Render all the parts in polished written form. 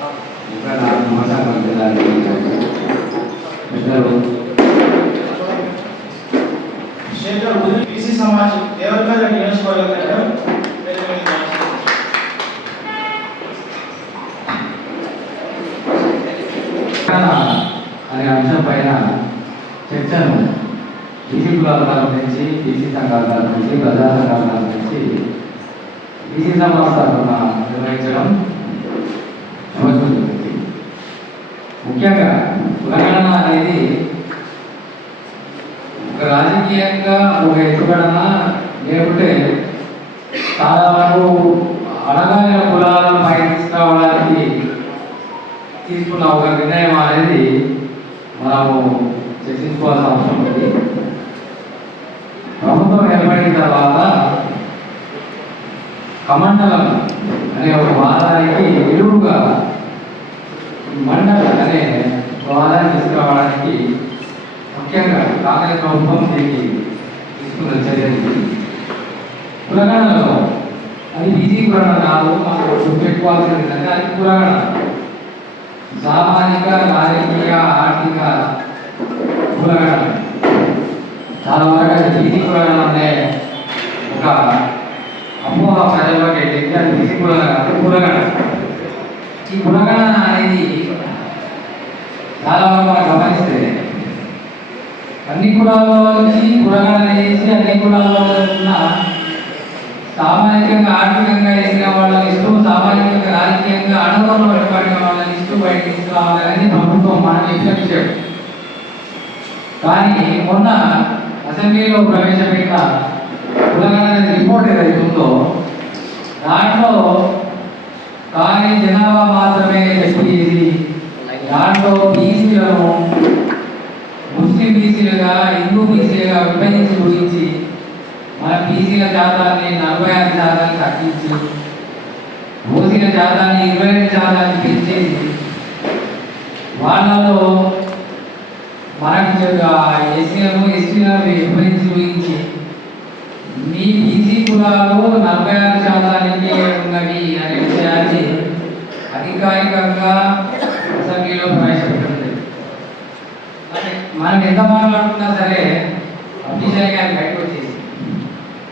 ఇంకా నాకు నమస్కారం పెద్దలు క్షేత్ర బీసీ సమాజ్ ఎవరికైనా నియోజకవర్గం అనే అంశం పైన చర్చను బీసీ కులాల తరఫు నుంచి, బీసీ సంఘాల తరఫు నుంచి, ప్రజా సంఘాల తరఫు నుంచి బీసీ సమాజ్ తరఫున నిర్వహించడం జరుగుతుంది. ముఖ్యంగా కులగణన అనేది ఒక రాజకీయంగా ఒక ఎత్తుగడన, లేకుంటే చాలా వరకు అడగాలిన కులాలను పైకి తీసుకురావడానికి తీసుకున్న ఒక నిర్ణయం అనేది మనము చర్చించుకోవాల్సిన అవసరం ఉంది. ప్రభుత్వం ఏర్పడిన తర్వాత కమండలం అనే ఒక వాదానికి ఎదురుగా మండలం అనే వాదాన్ని తీసుకురావడానికి ముఖ్యంగా కాంగ్రెస్ ప్రభుత్వం దీనికి తీసుకున్న చర్యలు. కులగణనలో అది బీసీ కులగణన కాదు, మనకు గుర్తుపెట్టుకోవాల్సింది ఏంటంటే అది కులగణన. సామాజిక, రాజకీయ, ఆర్థిక కులగణన. చాలా వరకు అది బీసీ కులగణన అనే ఒక అపోహ ప్రజల్లోకి వెళ్ళింది. అది బీసీ కులగణన అంటే కులగణన. ఈ కులగణన అనేది చాలా వరకు మనం గమనిస్తే అన్ని కులాల్లో నుంచి కులగణన చేసి అన్ని కులాల్లో ఉన్న సామాజికంగా, ఆర్థికంగా ఎదిగిన వాళ్ళని ఇస్తూ, సామాజికంగా, రాజకీయంగా అణువులో ఏర్పడిన వాళ్ళని ఇస్తూ బయటకు తీసుకురావాలని ప్రభుత్వం మనం చెప్పిన విషయం. కానీ మొన్న అసెంబ్లీలో ప్రవేశపెట్టిన కులగణన రిపోర్ట్ ఏదైతే ఉందో దాంట్లో కానీ జనాభా మాత్రమే చెప్పేసి దాంట్లో బీసీలను ముస్లిం బీసీలుగా, హిందూ బీసీలుగా విభజించి గురించి మన బీసీల శాతాన్ని 46% తగ్గించి, ఓసీల శాతాన్ని 22% పెంచేసి వాళ్ళలో మనకి ఎస్సీలను విభజించి చూపించి మీ బీసీ కులాలు 46% ఉన్నవి అనే విషయాన్ని అధికారికంగా అసెంబ్లీలో ప్రవేశపెట్టింది. మనం ఎంత మాట్లాడుతున్నా సరే అఫీషియల్గా బయటకు వచ్చేసి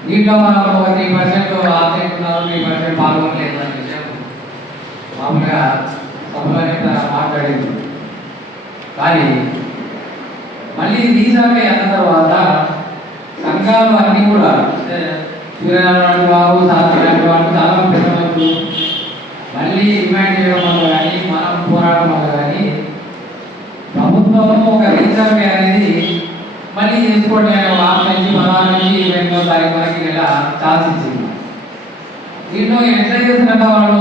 దీంట్లో మనం ఒక 3% ఆబ్జెక్ట్ ఉన్నారు, 3% పాల్గొనలేదు అనే విషయం మామూలుగా సభలో మాట్లాడేది. కానీ మళ్ళీ రీసర్వే అయిన తర్వాత సంఘాలు అన్నీ కూడా సూర్యనారాయణ వారు, సాత్విక వారు, చాలా పెద్దవాళ్ళు మళ్ళీ డిమాండ్ చేయడం వల్ల కానీ, మనం పోరాడడం వల్ల కానీ ప్రభుత్వం ఒక రీసర్వే అనేది మళ్ళీ చేసుకోండి అని 6 నుంచి 16 నుంచి 28వ తారీఖు వరకు ఇలా ఛాన్స్ ఇచ్చింది. దీంట్లో ఎట్లా చేస్తున్నట్ట వాళ్ళు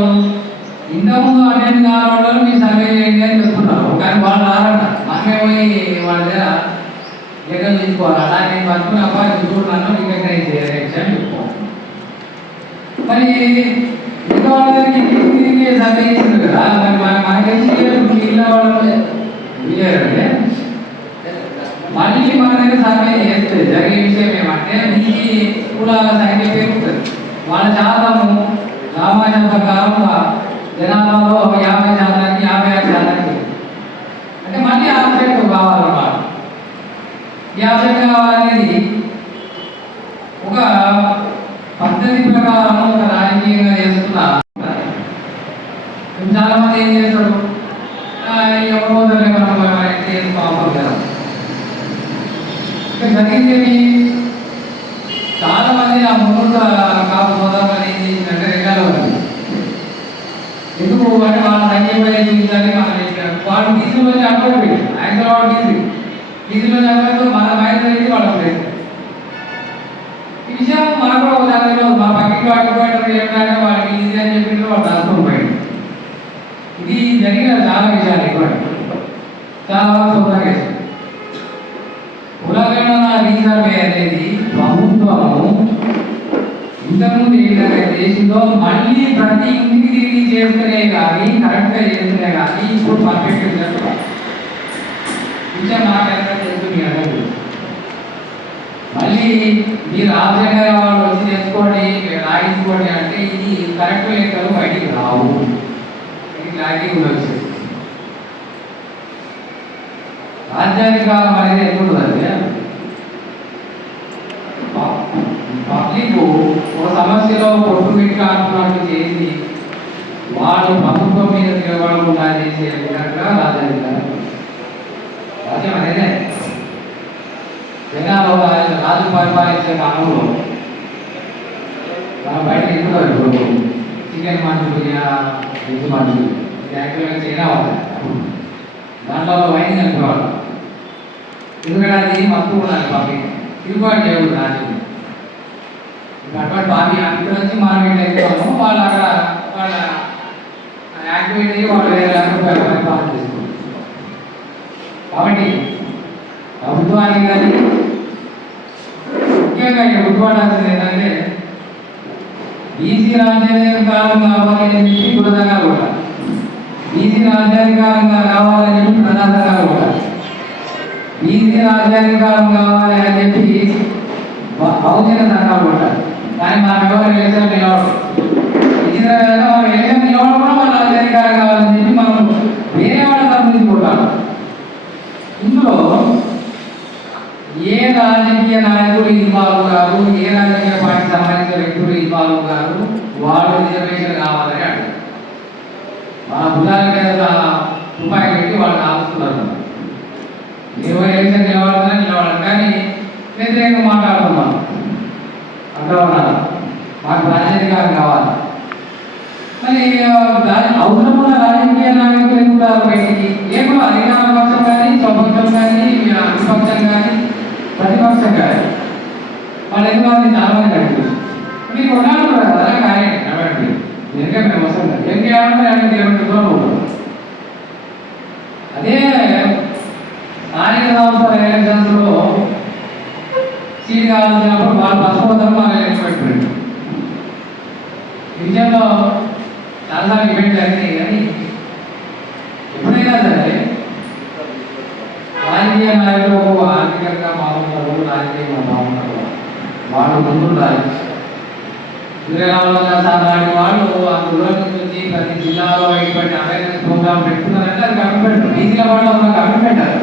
ఇంతకుముందు అటెండ్ కావాలి మీ సర్వే చేయండి అని చెప్తున్నారు. కానీ వాళ్ళు రారట. మనమే పోయి వాళ్ళ దగ్గర లెక్కలు తీసుకోవాలి. అలా నేను పట్టుకున్నప్ప చూడున్నాను రికగ్నైజ్ చేయాలి విషయం చెప్పుకోవాలి. మరి ఇంకా వాళ్ళ దగ్గరికి సర్వే చేసింది కదా, మరి మనకి ఇళ్ళ వాళ్ళు అంటే మళ్ళీ మన దగ్గర సర్వే చేస్తుంది. జరిగే విషయం ఏమంటే ఈ కులాల సంఖ్య పెరుగుతుంది. వాళ్ళ శాతము సామాజిక ప్రకారం జనాభాలో 50%, 56% అంటే మళ్ళీ ఆబ్జెక్ట్ కావాలన్నమాట. ఈ ఆబ్జెక్ట్ కావాలనేది ఒక పద్ధతి ప్రకారం ఒక రాజకీయంగా చేస్తున్నా. చాలా మంది ఏం చేస్తాడు, ఎవరో చేసుకోవాలి కదా. జరిగింది చాలా మంది ఆ ముందు కాపు సోదరులు ఏం చేసిందంటే రెగ్గాలో ఎందుకు అంటే వాళ్ళ సంఖ్య చూపించాలి. వాళ్ళు బీసీలో అక్కడ ఆయన వాడు బీసీలో అక్కడ మన మైండ్ వాళ్ళ ప్లేస్. ఈ విషయం మనకు కూడా ఒక దానిలో మా పక్కకి వాటికి ఏంటంటే వాళ్ళకి ఈజీ అని చెప్పి వాళ్ళు రాసుకొని పోయింది. ఇది జరిగిన చాలా విషయాలు ఎక్కువ చాలా సోదరుగా కులగణన రీసర్వే అనేది ప్రభుత్వము ఇంతకుముందు ఏ విధంగా చేసిందో మళ్ళీ ప్రతి ఇంటికి తిరిగి చేస్తేనే కానీ, కరెక్ట్గా చేస్తేనే కానీ ఇప్పుడు పర్ఫెక్ట్ విషయం నాకైనా తెలుస్తుంది కదా. మళ్ళీ మీరు ఆబ్జెక్ట్ వాళ్ళు వచ్చి తెచ్చుకోండి, రాయించుకోండి అంటే ఇది కరెక్ట్ లెక్కలు బయటికి రావు. ఇది క్లారిటీ ఉండొచ్చు. రాజ్యాధికారం అనేది ఎట్లుంటుందంటే పబ్లిక్ ఒక సమస్యలో కొట్టుమిట్టాడుతున్నట్టు చేసి వాళ్ళు ప్రభుత్వం మీద నిలబడకుండా చేసే విధంగా రాజ్యాధికారం. రాజ్యం అనేదే జనాలు రాజు పరిపాలించే కాలంలో మనం బయట ఎక్కువ ఇప్పుడు చికెన్ మంచూరియా వెజ్ మంచూరియా ఇది యాక్చువల్గా చైనా అవుతాయి దాంట్లో వైన్ కలిపేవాళ్ళు. ఎందుకంటే అది మత్తు ఉండాలి పబ్లిక్ తిరుగుబాటు చేయకూడదు రాజ్యం. అటువంటి బాబీ ఇక్కడ వచ్చి మనం ఇట్లా ఎక్కుతాము వాళ్ళు అక్కడ వాళ్ళ యాక్టివిటీ వాళ్ళు వేరే పరిపాలన చేసుకుంటారు. కాబట్టి ప్రభుత్వానికి కానీ ముఖ్యంగా ఇక్కడ గుర్తుపడాల్సింది ఏంటంటే బీసీ రాజ్యాధికారం కావాలని చెప్పి కులదంగా కూడా బీసీ రాజ్యాధికారంగా కావాలని చెప్పి ప్రధానంగా కూడా బీసీ రాజ్యాధికారం కావాలి అని చెప్పి బహుజన సంఘాలు కూడా. కానీ మనం ఎవరు ఎలక్షన్ నిలవడం మనం ఎలక్షన్ నిలవడం కూడా మన రాజ్యాధికారం కావాలని చెప్పి మనం వేరే వాళ్ళ తరపుకుంటాం. ఇందులో ఏ రాజకీయ నాయకులు ఇన్వాల్వ్ గారు, ఏ రాజకీయ పార్టీకి సంబంధించిన వ్యక్తులు ఇన్వాల్వ్ గారు వాళ్ళు రిజర్వేషన్ కావాలని అంటారు. వాళ్ళ భుజాల మీద రూపాయి పెట్టి వాళ్ళు ఆలోచిస్తున్నారు. మీరు ఎలక్షన్ నిలబడాలి కానీ వ్యతిరేకంగా మాట్లాడుతున్నాం అంటున్నారు. మాకు రాజ్యాధికారం కావాలి. మరి అవసరమున్న రాజకీయ నాయకులు ఉంటారు బయటికి ఏమో అధికార పక్షం కానీ స్వపక్షం కానీ విపక్షం కానీ ప్రతిపక్షం కానీ వాళ్ళు ఎందుకు మంది చాలా మంది కనిపిస్తుంది. మీకు ఉన్నాడు కదా కానీ నడవండి ఎందుకంటే మేము వస్తాం ఏం చేయాలంటే అదే స్థానిక సంస్థల ఎలక్షన్స్లో సీట్ కావాల్సినప్పుడు వాళ్ళు పసుకోవద్దని వాళ్ళు ఎలక్షన్ పెట్టుకుంటారు. ఈ విషయంలో చాలాసార్లు ఈవెంట్ జరిగినాయి. కానీ ఎప్పుడైనా సరే రాజకీయ నాయకులు ఆర్థికంగా బాగుంటారు, రాజకీయంగా బాగుంటారు, వాళ్ళు ముందుండాలి. సూర్యరామరాజు సార్ లాంటి వాళ్ళు ఆ దూరం నుంచి ప్రతి జిల్లాలో ఇటువంటి అవేర్నెస్ ప్రోగ్రామ్ పెట్టుకున్నారంటే అది కమిట్మెంట్. బీసీల పట్ల ఉన్న కమిట్మెంట్ అది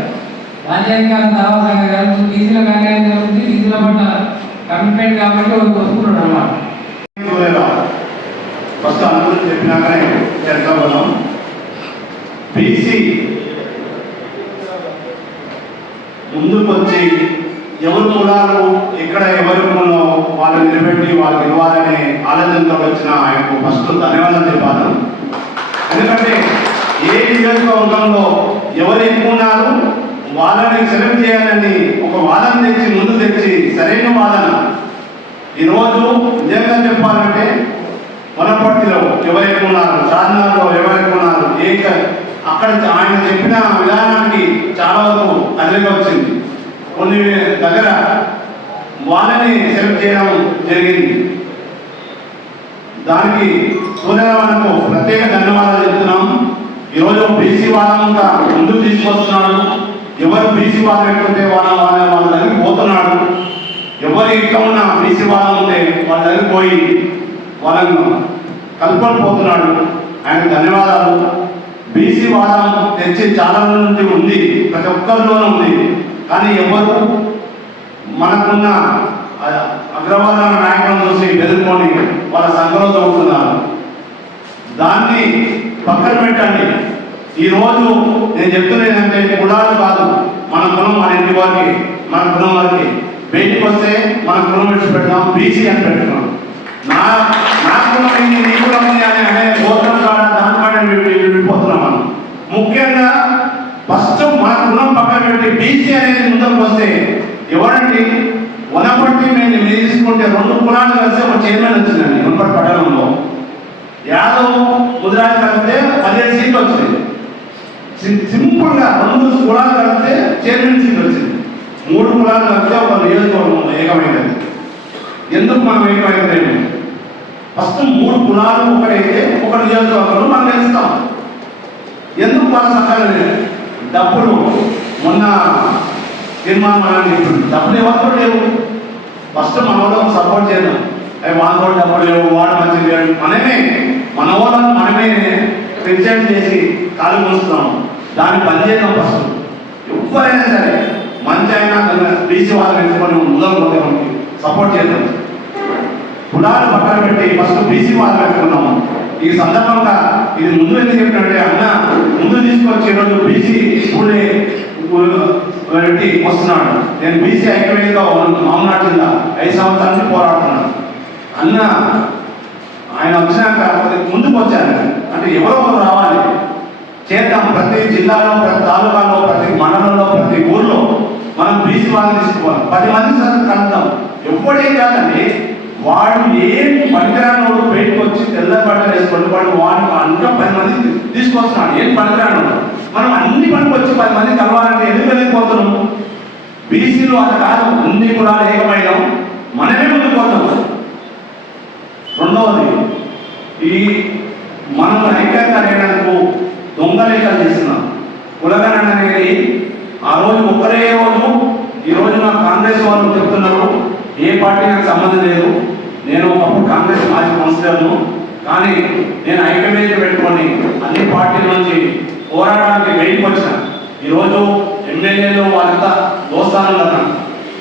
రాజ్యాధికారం తర్వాత కాదు, బీసీలకు అన్యాయం జరుగుతుంది, బీసీల పట్ల కమిట్మెంట్ కాబట్టి వస్తున్నాడు అన్నమాట. ఫస్ట్ అందరూ చెప్పినాకనే చేద్దాం. బీసీ ముందుకు వచ్చి ఎవరు కులాలు ఎక్కడ ఎవరు కులం వాళ్ళు నిలబెట్టి వాళ్ళకి ఇవ్వాలనే ఆలోచనతో వచ్చిన ఆయనకు ఫస్ట్ ధన్యవాదాలు చెప్పాను. ఎందుకంటే ఏ నియోజకవర్గంలో ఎవరు ఎక్కువ ఉన్నారు వాళ్ళని సెలెక్ట్ చేయాలని ఒక వాదన తెచ్చి ముందు తెచ్చి సరైన వాదన. ఈరోజు నిజంగా చెప్పాలంటే వనపర్తిలో ఎవరు ఎక్కువ ఉన్నారు, చార్మినార్లో ఎవరు ఎక్కువ ఉన్నారు, అక్కడ ఆయన చెప్పిన విధానానికి చాలా వరకు కదలిక వచ్చింది. కొన్ని దగ్గర వాళ్ళని సెలెక్ట్ చేయడం జరిగింది. దానికి సూర్యరామకు ప్రత్యేక ధన్యవాదాలు చెప్తున్నాం. ఈరోజు బీసీ వాళ్ళంతా ముందుకు తీసుకొస్తున్నాడు. ఎవరు బీసీ వాళ్ళు పెట్టుకుంటే వాళ్ళ దగ్గరికి పోతున్నాడు. ఎవరు ఇక్కడ ఉన్న బీసీ వాళ్ళు ఉంటే వాళ్ళ దగ్గరికి పోయి వాళ్ళను కలుపుకొని పోతున్నాడు. ఆయనకు ధన్యవాదాలు. బీసీ వాదం తెచ్చి చాలా నుండి ఉంది, ప్రతి ఒక్కరిలోనూ ఉంది. కానీ ఎవరు మనకున్న అగ్రవాద నాయకులను చూసి బెదుర్కొని వాళ్ళ సంఘంలో చదువుతున్నారు. దాన్ని పక్కన పెట్టండి. ఈరోజు నేను చెప్తున్నది ఏంటంటే కులాలు కాదు, మన కులం మన ఇంటి వారికి, మన కులం వారికి బయటికి వస్తే మన కులం విడిచి పెడతాం, బీసీ అని పెట్టుకున్నాం. నా కులం ఏంటి, నీ కులం అనే గోత్రం కాడ దాని కాడ విడిపోతున్నాం మనం. ముఖ్యంగా ఫస్ట్ మన కులం పక్కన పెట్టి బీసీ అనేది ముందుకు వస్తే ఎవరండి వనపర్తి మేము తీసుకుంటే 2 కులాలు కలిసి ఒక చైర్మన్ వచ్చిందండి. వనపర్తి పట్టణంలో యాదవ్ ముదిరాజు కలిపితే 17 సీట్లు వచ్చింది. సింపుల్గా 2 కులాలు కలిపితే చైర్మన్ సీట్ వచ్చింది. 3 కులాలు కలిపితే ఒక నియోజకవర్గం ఏకమైనది. ఎందుకు మనం ఏకమైనది? ఫస్ట్ 3 కులాలు ఒకటైతే ఒక నియోజకవర్గంలో మనం గెలుస్తాం. ఎందుకు మన సకాలం డబ్బులు మొన్న తీర్మానం డబ్బులు ఎవరితో లేవు. ఫస్ట్ మన వాళ్ళకు సపోర్ట్ చేద్దాం. అవి వాళ్ళతో డబ్బులు లేవు, వాడు మంచిది లేడు, మన వాళ్ళని మనమే ప్రెసిడెంట్ చేసి కాలు మోస్తున్నాం. దాన్ని పనిచేద్దాం. ఫస్ట్ ఎవరైనా సరే మంచి అయినా బీసీ వాళ్ళని ఎంచుకొని మొదలు పోతే మనకి సపోర్ట్ చేద్దాం. కులాలు పక్కన పెట్టి ఫస్ట్ బీసీ వాళ్ళు పెట్టుకున్నాము. ఈ సందర్భంగా ఇది ముందు ఎందుకు చెప్పినట్టే అన్న ముందు తీసుకొచ్చి ఈరోజు బీసీ స్కూలే పెట్టి వస్తున్నాడు. నేను బీసీ ఐక్యవేదిగా మామనాడు జిల్లా 5 సంవత్సరాల నుంచి పోరాడుతున్నాను. అన్న ఆయన వచ్చినాక ముందుకు వచ్చాను అంటే ఎవరో ఒకరు రావాలి, చేద్దాం. ప్రతి జిల్లాలో, ప్రతి తాలూకాలో, ప్రతి మండలంలో, ప్రతి ఊర్లో మనం బీసీ వాళ్ళని తీసుకోవాలి. 10 మంది సగం కలుద్దాం. ఎప్పుడేం కాదండి, వాడు ఏం పనికిరానోడు బయటకు వచ్చి తెల్ల బట్టలు వేసుకొని వాడు ఇంకా 10 మంది తీసుకొస్తున్నాడు. ఏం పనికిరానోడు మనం అన్ని పనికి వచ్చి 10 మంది కలవాలంటే ఎందుకు వెళ్ళిపోతున్నాం? బీసీలు అది కాదు, అన్ని కులాలు ఏకమైన మనమే ముందుకు పోతాం. రెండవది, ఈ మనం ఐక్యత అనేందుకు దొంగ లెక్కలు చేస్తున్నాం. కులగణన అనేది ఆ రోజు ఒక్కరే రోజు, ఈ రోజు నాకు కాంగ్రెస్ వాళ్ళు చెప్తున్నారు ఏ పార్టీ నాకు సంబంధం లేదు, నేను ఒకప్పుడు కాంగ్రెస్ మాజీ కౌన్సిలర్ను, కానీ నేను ఐక్యవేదిక పెట్టుకొని అన్ని పార్టీల నుంచి పోరాటానికి బయటకు వచ్చిన. ఈరోజు ఎమ్మెల్యేలు వాళ్ళంతా దోస్తాను కదా,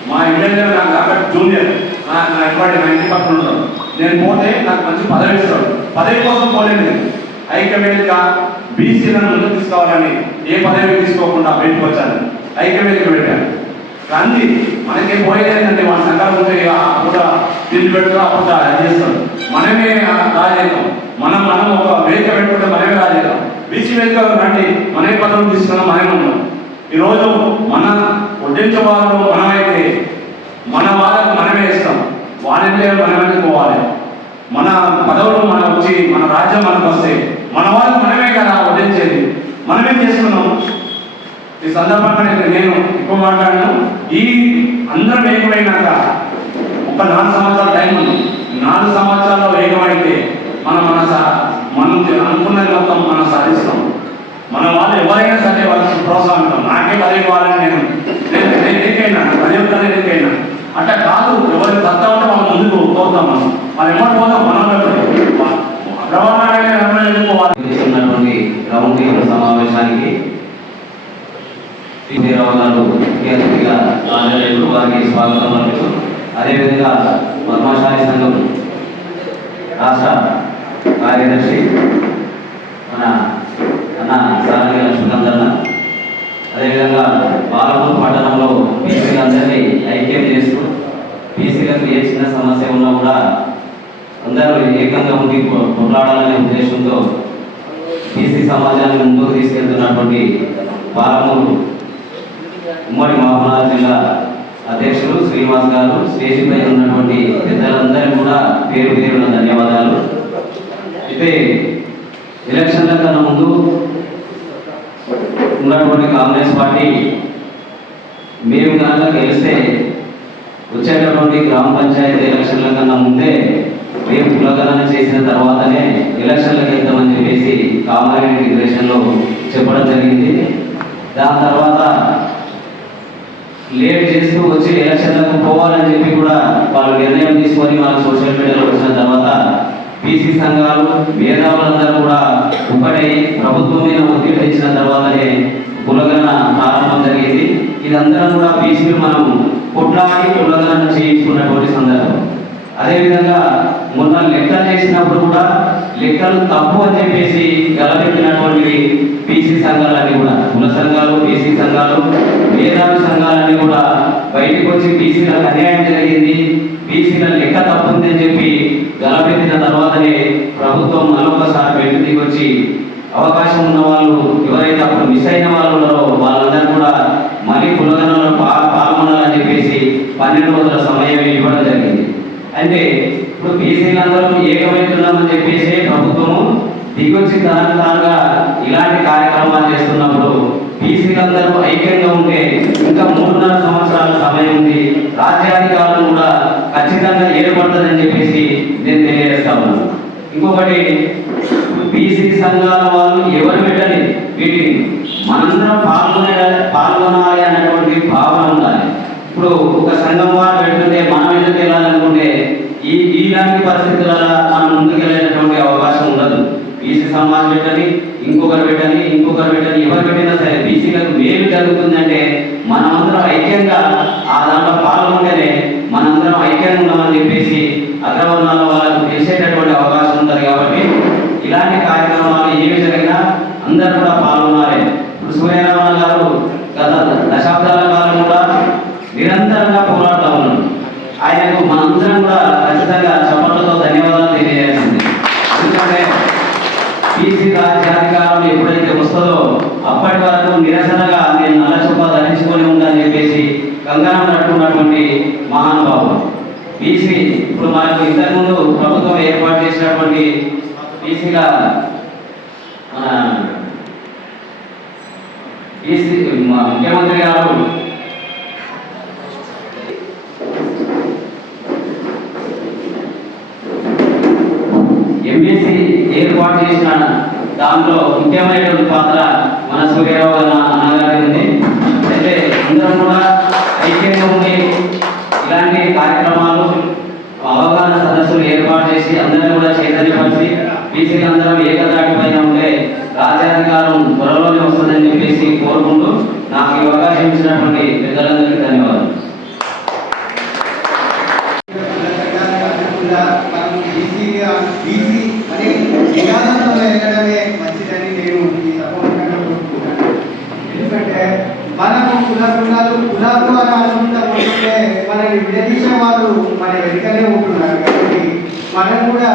మా ఎమ్మెల్యే నాకు కాబట్టి జూనియర్ నా ఎప్పటి నా ఇంటి పక్కన ఉంటారు. నేను పోతే నాకు మంచి పదవి ఇస్తాడు. పదవి కోసం పోలేదు, ఐక్యవేదిక బీసీలను ముందుకు తీసుకోవాలని ఏ పదవి తీసుకోకుండా బయటకు వచ్చాను, ఐక్యవేదిక పెట్టాను. కానీ మనకి పోయేదంటే మన సంఘాలు ఉంటే అప్పుడు తిండి పెడుతూ అప్పుడు అది చేస్తాం. మనమే రాజేద్దాం. మనం ఒక వేదిక పెట్టుకుంటే మనమే రాజేద్దాం. బీసీ వేదిక రండి, మనమే పదవులు తీసుకున్నాం, మనమే ఉన్నాం. ఈరోజు మన వడ్డించే వాళ్ళు మనమైతే మన వాళ్ళకు మనమే ఇస్తాం. వాళ్ళంటే మనమే పోవాలి. మన పదవులు మనం వచ్చి మన రాజ్యం మనకు వస్తే మన వాళ్ళకి మనమే కదా వడ్డించేది, మనమే చేసుకున్నాం. ఈ సందర్భంగా నేను ఎక్కువ మాట్లాడాను. ఈ అందరం ఏకమైనాక ఒక 4 సంవత్సరాల టైం ఉంది. 4 సంవత్సరాల్లో ఏకమైతే మనం అనుకున్నది మొత్తం మనం సాధిస్తాం. మన వాళ్ళు ఎవరైనా సరే వాళ్ళకి ప్రోత్సాహిస్తాం. నాకే పదవి ఇవ్వాలని నేను ఎన్నికైనా పదవి ఎన్నికైనా అట్లా కాదు. ఎవరికి సత్తా ఉంటే మనం ముందుకు పోతాం. మనం ఎవరు పోతాం, మనం ఉన్నటువంటి రౌండ్ టేబుల్ సమావేశానికి ముఖ్య అతిథిగా హాజరయ్యారు. వారికి స్వాగతం పలుకుతూ, అదేవిధంగా పద్మశాలి సంఘం రాష్ట్ర కార్యదర్శి మన అన్న సారథి లక్ష్మీకాంతన్న, అదేవిధంగా పాలమూరు పట్టణంలో బీసీలందరినీ ఐక్యం చేస్తూ బీసీలకు ఏ చిన్న సమస్య ఉన్నా కూడా అందరూ ఏకంగా ఉండి కొట్లాడాలనే ఉద్దేశంతో బీసీ సమాజాన్ని ముందుకు తీసుకెళ్తున్నటువంటి పాలమూరు ఉమ్మడి మహబూబాబాద్ జిల్లా అధ్యక్షులు శ్రీనివాస్ గారు, స్టేజీపై ఉన్నటువంటి పెద్దలందరికీ కూడా పేరు పేరున ధన్యవాదాలు. అయితే ఎలక్షన్ల కన్నా ముందు ఉన్నటువంటి కాంగ్రెస్ పార్టీ మేము కనుక గెలిస్తే వచ్చేటటువంటి గ్రామ పంచాయతీ ఎలక్షన్ల కన్నా ముందే మేము కులగణన చేసిన తర్వాతనే ఎలక్షన్లకు వెళ్తామని చెప్పేసి కామారెడ్డి డిక్లరేషన్లో చెప్పడం జరిగింది. దాని తర్వాత లేట్ చేస్తూ వచ్చి ఎలక్షన్లకు పోవాలని చెప్పి కూడా వాళ్ళు నిర్ణయం తీసుకొని మన సోషల్ మీడియాలో వచ్చిన తర్వాత బీసీ సంఘాలు మేధావులందరూ కూడా ఒకటై ప్రభుత్వం మీద ఒత్తిడి తెచ్చిన తర్వాతనే కులగణన ప్రారంభం జరిగింది. ఇదంతా కూడా బీసీలు మనం కొట్లాడి కులగణన చేయించుకున్నటువంటి సందర్భం. అదేవిధంగా మొన్న లెక్కలు చేసినప్పుడు కూడా లెక్కలు తప్పు అని చెప్పేసి గలపెట్టినటువంటి బీసీ సంఘాలన్నీ కూడా, కుల సంఘాలు, బీసీ సంఘాలు, మేధావి సంఘాలన్నీ కూడా బయటకు వచ్చి బీసీలకు అన్యాయం జరిగింది, బీసీల లెక్క తప్పుంది అని చెప్పి గలపెట్టిన తర్వాతనే ప్రభుత్వం మరొకసారి వెంటనే వచ్చి అవకాశం ఉన్న వాళ్ళు ఎవరైతే అప్పుడు మిస్ అయిన వాళ్ళు ఉన్నారో వాళ్ళందరూ కూడా మళ్ళీ కులగణనలో పాల్గొనాలని చెప్పేసి 12 రోజుల సమయం ఇవ్వడం జరిగింది. అంటే ఇప్పుడు బీసీలందరూ ఏకమవుతున్నామని చెప్పేసి ప్రభుత్వము దిగొచ్చి తనగా ఇలాంటి కార్యక్రమాలు చేస్తున్నప్పుడు బీసీలందరూ ఐక్యంగా ఉంటే ఇంకా 3.5 సంవత్సరాల సమయం ఉంది, రాజ్యాధికారులు కూడా ఖచ్చితంగా ఏర్పడుతుందని చెప్పేసి నేను తెలియజేస్తా ఉన్నాను. ఇంకొకటి, బీసీ సంఘాల వాళ్ళు ఎవరు పెట్టని వీటిని మనందరం పాల్గొనాలి అన్నటువంటి భావన ఉండాలి. ఇప్పుడు ఒక సంఘం వారు పెడుతుంటే మనం ఎందుకు వెళ్ళాలనుకుంటే ఇలాంటి పరిస్థితులలో మనం ముందుకు వెళ్ళేటటువంటి అవకాశం ఉండదు. బీసీ సమాజ్ పెట్టని, ఇంకొకరు పెట్టని, ఎవరు పెట్టినా సరే బీసీలకు మేలు జరుగుతుందంటే మనమందరం ఐక్యంగా ఆ దాంట్లో పాల్గొంటేనే మనందరం ఐక్యంగా ఉన్నామని చెప్పేసి అగ్రవర్ణాల వాళ్ళకు తెలిసేటటువంటి అవకాశం ఉంటుంది. కాబట్టి ఇలాంటి కార్యక్రమాలు ఏవి జరిగినా అందరూ కూడా పాల్గొనాలి. ఇప్పుడు సూర్యరామన్న గారు గత దశాబ్దాల కాలం కూడా నిరంతరంగా పోరాడుతూ ఉన్నాడు. ఆయనకు మనందరం కూడా ఖచ్చితంగా చప్పట్లతో ధన్యవాదాలు తెలియజేసింది. ఎందుకంటే బీసీ రాజ్యాధికారం ఎప్పుడైతే వస్తుందో అప్పటి వరకు నిరసనగా నేను నల్ల చొక్కా ధరించుకొని ఉందని చెప్పేసి కంగారం కట్టుకున్నటువంటి మహానుభావుడు బీసీ. ఇప్పుడు మనకు ఇంతకుముందు ప్రభుత్వం ఏర్పాటు చేసినటువంటి బీసీల బీసీ ముఖ్యమంత్రి గారు ఎంబీసీ ఏర్పాటు చేసిన దాంట్లో ముఖ్యమైనటువంటి పాత్ర మన సూర్యరావు అన్నగారి ఉంది. అయితే అందరం కూడా ఐక్యంగా ఉండి ఇలాంటి కార్యక్రమాలు అవగాహన సదస్సులు ఏర్పాటు చేసి అందరినీ కూడా చైతన్యపరిచి బీసీలు అందరం ఏకదాటి పైన ఉంటే రాజ్యాధికారం త్వరలోనే వస్తుందని చెప్పేసి కోరుకుంటూ నాకు ఈ అవకాశం ఇచ్చినటువంటి పెద్దలందరికీ ధన్యవాదాలు. బీసీ అనే నినాదంతో వెళ్ళడమే మంచిదని నేను ఈ సభాముఖంగా కోరుకుంటున్నాను. ఎందుకంటే మనము కులాలు అని అనుకుంటే మనల్ని విడదీసే వాళ్ళు మన వెనుకనే ఉంటున్నారు. కాబట్టి మనం కూడా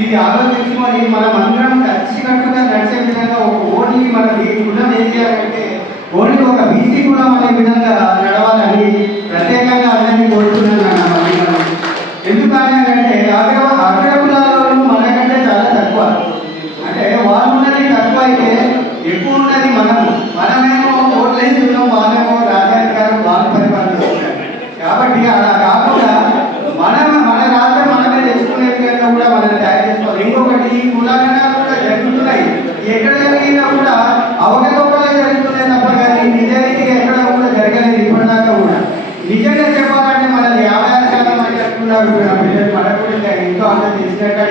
ఇది ఆలోచించుకొని మనం అందరం కలిసికట్టుగా నడిచే విధంగా ఒక ఓన్లీ మనం ఈ కులం ఏం చేయాలంటే ఓన్లీ ఒక బీసీ కులం అనే విధంగా నడవాలని ప్రత్యేకంగా అందరినీ కోరుతున్నాను. ఎందుకంటే అగ్ర కులాలు మనకంటే చాలా తక్కువ. అంటే వాళ్ళు ఉన్నది తక్కువ అయితే ఎక్కువ ఉన్నది మనమేమో ఓట్లు వేస్తున్నాం, వాళ్ళేమో రాజ్యాధికారం వాళ్ళు పరిపాలిస్తున్నారు. కాబట్టి అలా కాకుండా మన రాజ్యం మనమే తెచ్చుకునే విధంగా కూడా మనం తయారు చేసుకోవాలి. ఇంకొకటి ఈ కులాలైనా కూడా జరుగుతున్నాయి. ఎక్కడ జరిగినా కూడా అవకతవకలే జరుగుతున్నాయి తప్ప కానీ నిజాయితీగా ఎక్కడ కూడా జరగలేదు ఇప్పటిదాకా కూడా. నిజంగా చెప్పాలంటే మనది 56% అని చెప్తున్నారు పిల్లలు. మనకు కూడా ఇంకో అంత తెలిసినట్టు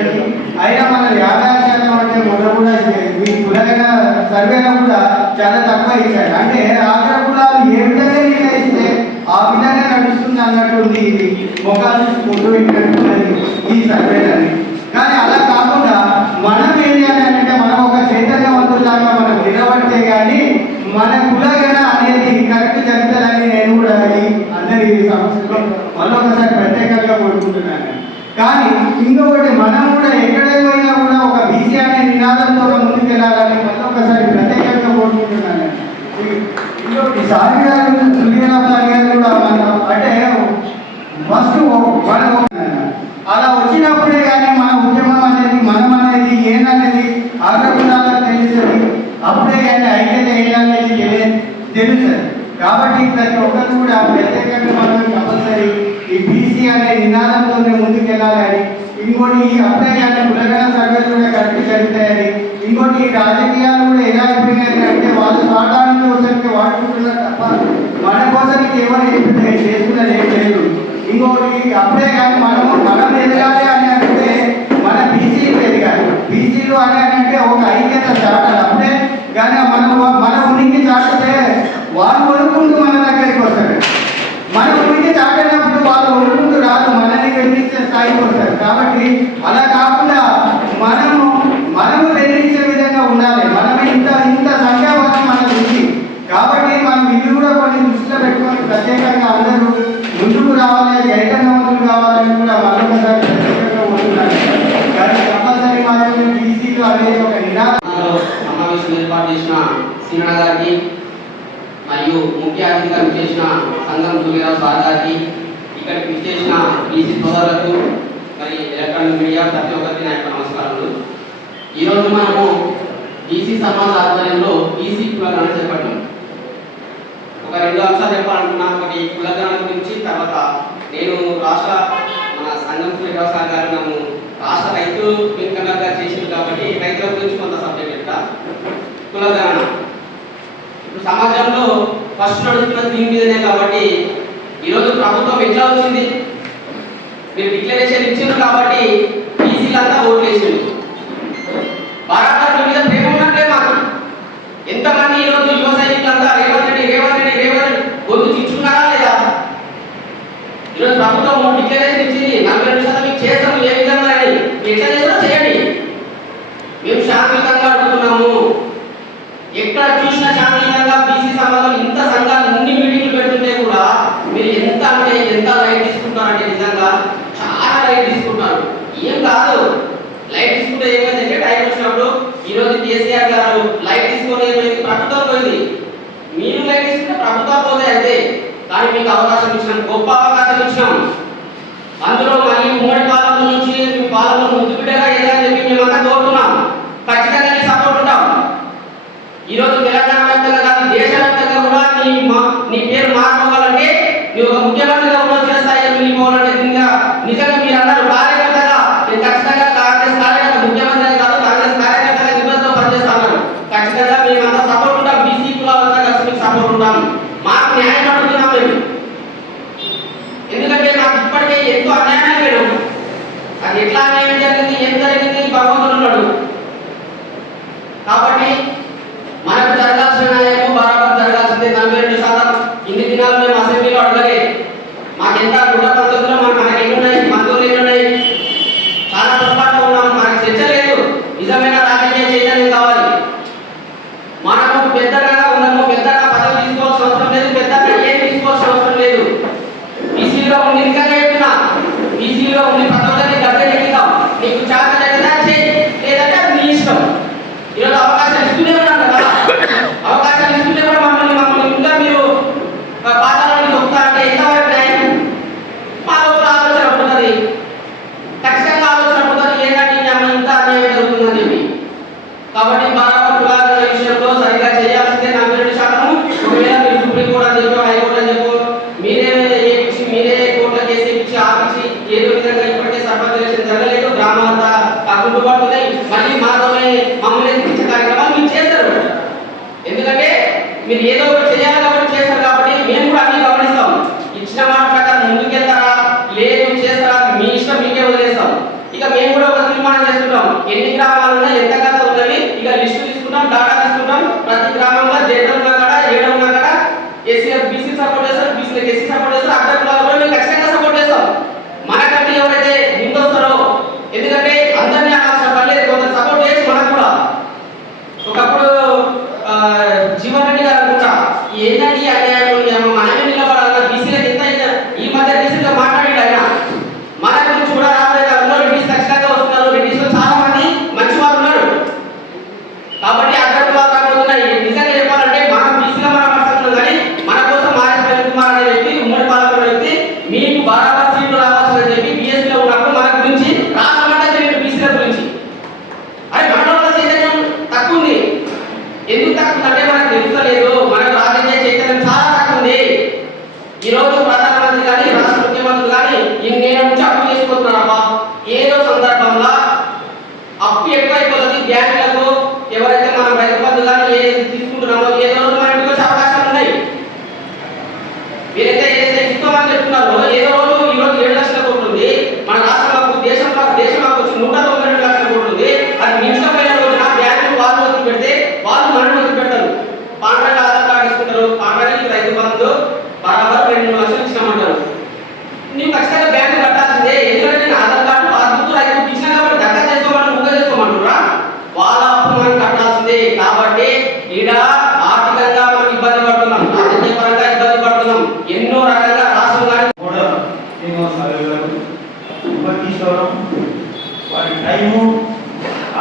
అయినా మనది 56% అంటే మొదలు కూడా మీ కులగన సర్వేలో కూడా చాలా తక్కువ ఇచ్చారు. అంటే ఆగ్ర కులాలు ఏ విధంగా నిర్ణయిస్తే ఆ విధంగా నడుస్తుంది అన్నట్టుంది. ఇది మొఖాలు ముందు పెట్టినట్టున్నది ఈ సర్వేలని. కానీ అలా కాకుండా మనం ఏం చేయాలంటే మనం ఒక చైతన్యవంతులాగా మనం నిలబడితే కానీ మన కులగన అనేది కరెక్ట్ జరుగుతుందని నేను కూడా అందరి సమస్యలో మళ్ళొకసారి ప్రత్యేకంగా కోరుకుంటున్నాను. కానీ ఇంకొకటి మనం కూడా ఎక్కడైనా కూడా ఒక బీసీ అనే నినాదంతో ముందుకు వెళ్ళాలని మళ్ళొకసారి ప్రత్యేకంగా కోరుకుంటున్నాను. ఇంకొకటి సారి గారు సూర్యరావు సారి గారు కూడా అంటే ఫస్ట్ మనం అలా వచ్చినప్పుడే కానీ మన ఉద్యమం అనేది మనం అనేది ఏందనేది ఆగ్రహులకు తెలుస్తుంది. అప్పుడే కానీ ఐక్యత ఏంటనేది తెలుస్తుంది. కాబట్టి ప్రతి ఒక్కరు కూడా ప్రత్యేకంగా మనం కంపల్సరీ ఈ బీసీ అనే నినాదంతోనే ముందుకు వెళ్ళాలని, ఇంకోటి ఈ అప్పుడే కానీ కులగణ సర్వేలు కూడా కరెక్ట్ జరుగుతాయని, ఇంకోటి ఈ రాజకీయాలు కూడా ఎలా అయిపోయినాయి అంటే వాళ్ళు స్వార్థాన్ని కోసానికి వాడుకుంటున్నారు తప్ప మన కోసానికి ఏమైనా చేసుకున్నది ఏం లేదు. ఇంకొకటి అప్పుడే కానీ మనం ఎదగాలి అని అంటే మన బీసీలు ఎదగాలి. బీసీలు అని అంటే ఒక ఐక్యత చాటాలి. అప్పుడే కానీ మన ఉనికి చాటితే వాళ్ళు కొనుక్కుంటూ మన దగ్గరికి వస్తారు. మన ఉనికి చాటినప్పుడు వాళ్ళు కొనుక్కుంటూ రాదు, మనల్ని బెదిరించే స్థాయికి వస్తారు. కాబట్టి అలా కాకుండా మనము బెదిరించే విధంగా ఉండాలి. మనం ఇంత సంఖ్యాబలం మనకు ఉంది. కాబట్టి మనం ఇది కూడా కొన్ని దృష్టిలో పెట్టుకొని ప్రత్యేకంగా అందరూ ముందుకు రావాలి, చైతన్యవంతులు కావాలని కూడా మరొకసారి ప్రత్యేకంగా ఉంటున్నారు. కానీ కంపల్సరీ మాత్రమే బీసీలు అనేది ఒక సమావేశం ఏర్పాటు చేసిన శ్రీనాథ గారికి మరియు ముఖ్య అతిథిగా విచ్చేసిన సంఘం సూర్యరావు సార్ గారికి, ఇక్కడికి విచ్చేసిన బీసీ సోదరులకు, మరి ఎలక్ట్రానిక్ మీడియా ప్రతి ఒక్కరికి నా యొక్క నమస్కారాలు. ఈరోజు మనము బీసీ సమాజ ఆధ్వర్యంలో బీసీ కులగణన చేపట్టాము. ఒక 2 అంశాలు చెప్పాలనుకున్నా. ఒకటి కులగణన గురించి, తర్వాత నేను రాష్ట్ర మన సంఘం సూర్యరావు సార్ గారు నన్ను రాష్ట్ర రైతు వెంకన్నగా చేసింది కాబట్టి రైతుల గురించి కొంత సబ్జెక్ట్ చెప్తా. కులగణన ఇప్పుడు సమాజంలో ఫస్ట్ నడుస్తున్న దీని మీదనే కాబట్టి ఈరోజు ప్రభుత్వం ఎట్లా వచ్చింది, మీరు డిక్లరేషన్ ఇచ్చిండ్రు కాబట్టి బీసీలంతా ఓట్లు వేసిండ్రు. బరాబర్ మీకు అవకాశం ఇచ్చినాం, గొప్ప అవకాశం ఇచ్చినాం. అందులో మళ్ళీ ఉమ్మడి పాలన నుంచి మీ పాలన ముందు బిడ్డగా ఏదని చెప్పి మేమంతా కోరుతున్నాం. ఖచ్చితంగా నీ సపోర్ట్ ఉంటాం. ఈరోజు తెలంగాణ వ్యాప్తంగా కాదు, దేశవ్యాప్తంగా కూడా నీ పేరు మార్చుకోవాలంటే నువ్వు ఒక ముఖ్యమంత్రిగా ఉన్న స్థాయిలో వెళ్ళిపోవాలంటే నిజంగా మీరందరూ కార్యకర్తగా నేను ఖచ్చితంగా కాంగ్రెస్ కార్యకర్త ముఖ్యమంత్రి కాదు, కాంగ్రెస్ కార్యకర్తగా నిబంధనతో పనిచేస్తాను. ఖచ్చితంగా మేమంతా సపోర్ట్ ఉంటాం. బీసీ కులాలంతా కలిసి మీకు సపోర్ట్ ఉంటాం. మాకు న్యాయం అడుగుతున్నాం మేము. ఎందుకంటే మాకు ఇప్పటికే ఎంతో అన్యాయం అయిపోయాం. అది ఎట్లా అన్యాయం జరిగింది, ఏం జరిగింది భగవంతుడు ఉన్నాడు. కాబట్టి మనకు జరగాల్సిన న్యాయము బరాబర్ జరగాల్సిందే. 42% ఇన్ని దినాలు మేము అసెంబ్లీలో అడగలే. మాకెంత 119లో మనకి ఎన్ని ఉన్నాయి, మంత్రులు ఎన్ని ఉన్నాయి, చాలా పొరపాటు ఉన్నాం. మనకు చర్చ లేదు. నిజమైన రాజకీయ చైతన్యం కావాలి. మనము పెద్దగా ఉన్నాము, పెద్దగా పదవి తీసుకోవాల్సిన అవసరం లేదు, పెద్దగా ఏం తీసుకోవాల్సిన అవసరం లేదు. బీసీలో ఉండి నిజంగా చెప్తున్నా, బీసీలో ఉండి పదవులని గడ్డ ఎక్కిద్దాం. నీకు చేత జరిగినా చేయి, లేదంటే అది నీ ఇష్టం. ఈరోజు అవకాశాలు ఇస్తూనే ఉన్నాం కదా, అవకాశాలు ఇస్తూనే కూడా మమ్మల్ని ఇంకా మీరు పాదాలని చెప్తా అంటే ఎంతవరకు న్యాయం? మా లోపల ఆలోచన ఉంటుంది, ఖచ్చితంగా ఆలోచన ఉంటుంది, ఏంటంటే ఇంత అన్యాయం జరుగుతుందని చెప్పి. కాబట్టి బరాబర్ కులాల విషయంలో సరిగా చేయాల్సిందే 42%. ఒకవేళ మీరు సుప్రీం కోర్టు అని చెప్పి, హైకోర్టు అని చెప్పి మీరే కోర్టులో కేసు ఇచ్చి ఆపించి ఏదో విధంగా ఇప్పటికే సర్పంచ్ ఎలక్షన్ జరగలేదు, గ్రామాలంతా కుంటుపడుతున్నాయి. మళ్ళీ మాతోనే మమ్మల్ని ఎదిరించే కార్యక్రమాలు మీరు చేస్తారు. ఎందుకంటే మీరు ఏదో ఒకటి చేయాలి కాబట్టి చేస్తారు. కాబట్టి మేము కూడా అన్ని గమనిస్తాం. ఇచ్చిన మాట ప్రకారం ముందుకెళ్తారా లేదు చేస్తారా మీ ఇష్టం, మీకే వదిలేస్తాం. ఇక మేము కూడా ఒక తీర్మానం చేసుకుంటాం. ఎన్ని గ్రామాలు ఉన్నాయి, ఎంత కథ ఉన్నవి, ఇక లిస్టు తీసుకుంటాం, డాటా తీసుకుంటాం. ప్రతి గ్రామంలో జనరల్ ఉన్నా కూడా ఏడు ఉన్నా కూడా ఎస్సీ బీసీ సపోర్ట్ చేస్తారు, బీసీలకు ఎస్సీ సపోర్ట్ చేస్తారు, అగ్ర కులాలు కూడా మేము ఖచ్చితంగా సపోర్ట్ చేస్తాం. మనకంటే ఎవరైతే ముందు వస్తారో, ఎందుకంటే అందరినీ అనాల్సిన పర్లేదు, కొంత సపోర్ట్ చేసి మనకు కూడా. ఒకప్పుడు జీవన్ రెడ్డి గారు అనుకుంటా ఏంటంటే అన్యాయం మనమే నిలబడాలన్న బీసీలకు ఎంత ఈ మధ్య రీసెంట్గా మాట్లాడాడు ఆయన. మన గురించి కూడా రాబోయే కాలంలో రెడ్డిస్ ఖచ్చితంగా వస్తున్నారు. రెడ్డిస్లో చాలా మంది మంచి వారు ఉన్నారు. కాబట్టి అగ్ర కులాలు రాబోతున్నాయి. నిజంగా చెప్పాలంటే మనం బీసీలో మనం పడుతున్నాం, కానీ మన కోసం మారేశ్వర కుమార్ అనే వ్యక్తి, ఉమ్మడి పాలకుల వ్యక్తి, మీకు బరాబర్ సీట్లు రావాల్సిందని చెప్పి బీఎస్పీలో ఉన్నప్పుడు మన గురించి రాష్ట్రమంతా జరిగిన బీసీల గురించి. అరే మనలో చైతన్యం తక్కువ ఉంది. ఎందుకు తక్కువ అంటే మనకు తెలుస్తలేదు. మనకు రాజకీయ చైతన్యం చాలా తక్కువ ఉంది. ఈరోజు ప్రధానమంత్రి కానీ రాష్ట్ర ముఖ్యమంత్రి కానీ ఇన్నేళ్ళ నుంచి అప్పు చేసుకుంటున్నారమ్మా. ఏదో సందర్భంలో అప్పు ఎక్కువైపోతుంది బ్యాంకులకు. ఎవరైతే మనం రైతు బంధు కానీ ఏదైతే తీసుకుంటున్నామో ఏదో రోజు మన ఇంటికి వచ్చే అవకాశాలు ఉన్నాయి. మీరైతే ఏదైతే ఇస్తామని చెప్తున్నారో ఏదో రోజు ఈరోజు 7 లక్షల కోట్లు ఉంది మన రాష్ట్రంలో, దేశంలో వచ్చి 192 లక్షల కోట్లు ఉంది. అది మించకపోయిన రోజున బ్యాంకులు వాళ్ళు వదిలి పెడితే వాళ్ళు మనల్ని వదిలి పెడతారు. పాండ్రంగా ఆధార్ కార్డు ఇస్తున్నారు, పాండ్రంగా రైతు బంధు బరాబర్ 2 లక్షలు ఇచ్చినామంటారు. నీవు ఖచ్చితంగా బ్యాంకు కట్టాల్సిందే. ఎందుకంటే నేను ఆధార్ కార్డు పాస్బుక్ రైతు ఇచ్చినా కాబట్టి దక్క చేసుకోమని ముగ్గ చేసుకోమంటురా, వాళ్ళ అప్పు మనం కట్టాల్సిందే. కాబట్టి ఈడ ఆర్థికంగా మనం ఇబ్బంది పడుతున్నాం, రాజకీయ పరంగా ఇబ్బంది పడుతున్నాం. ఎన్నో రకాలుగా రాష్ట్రం కానీ వారి టైము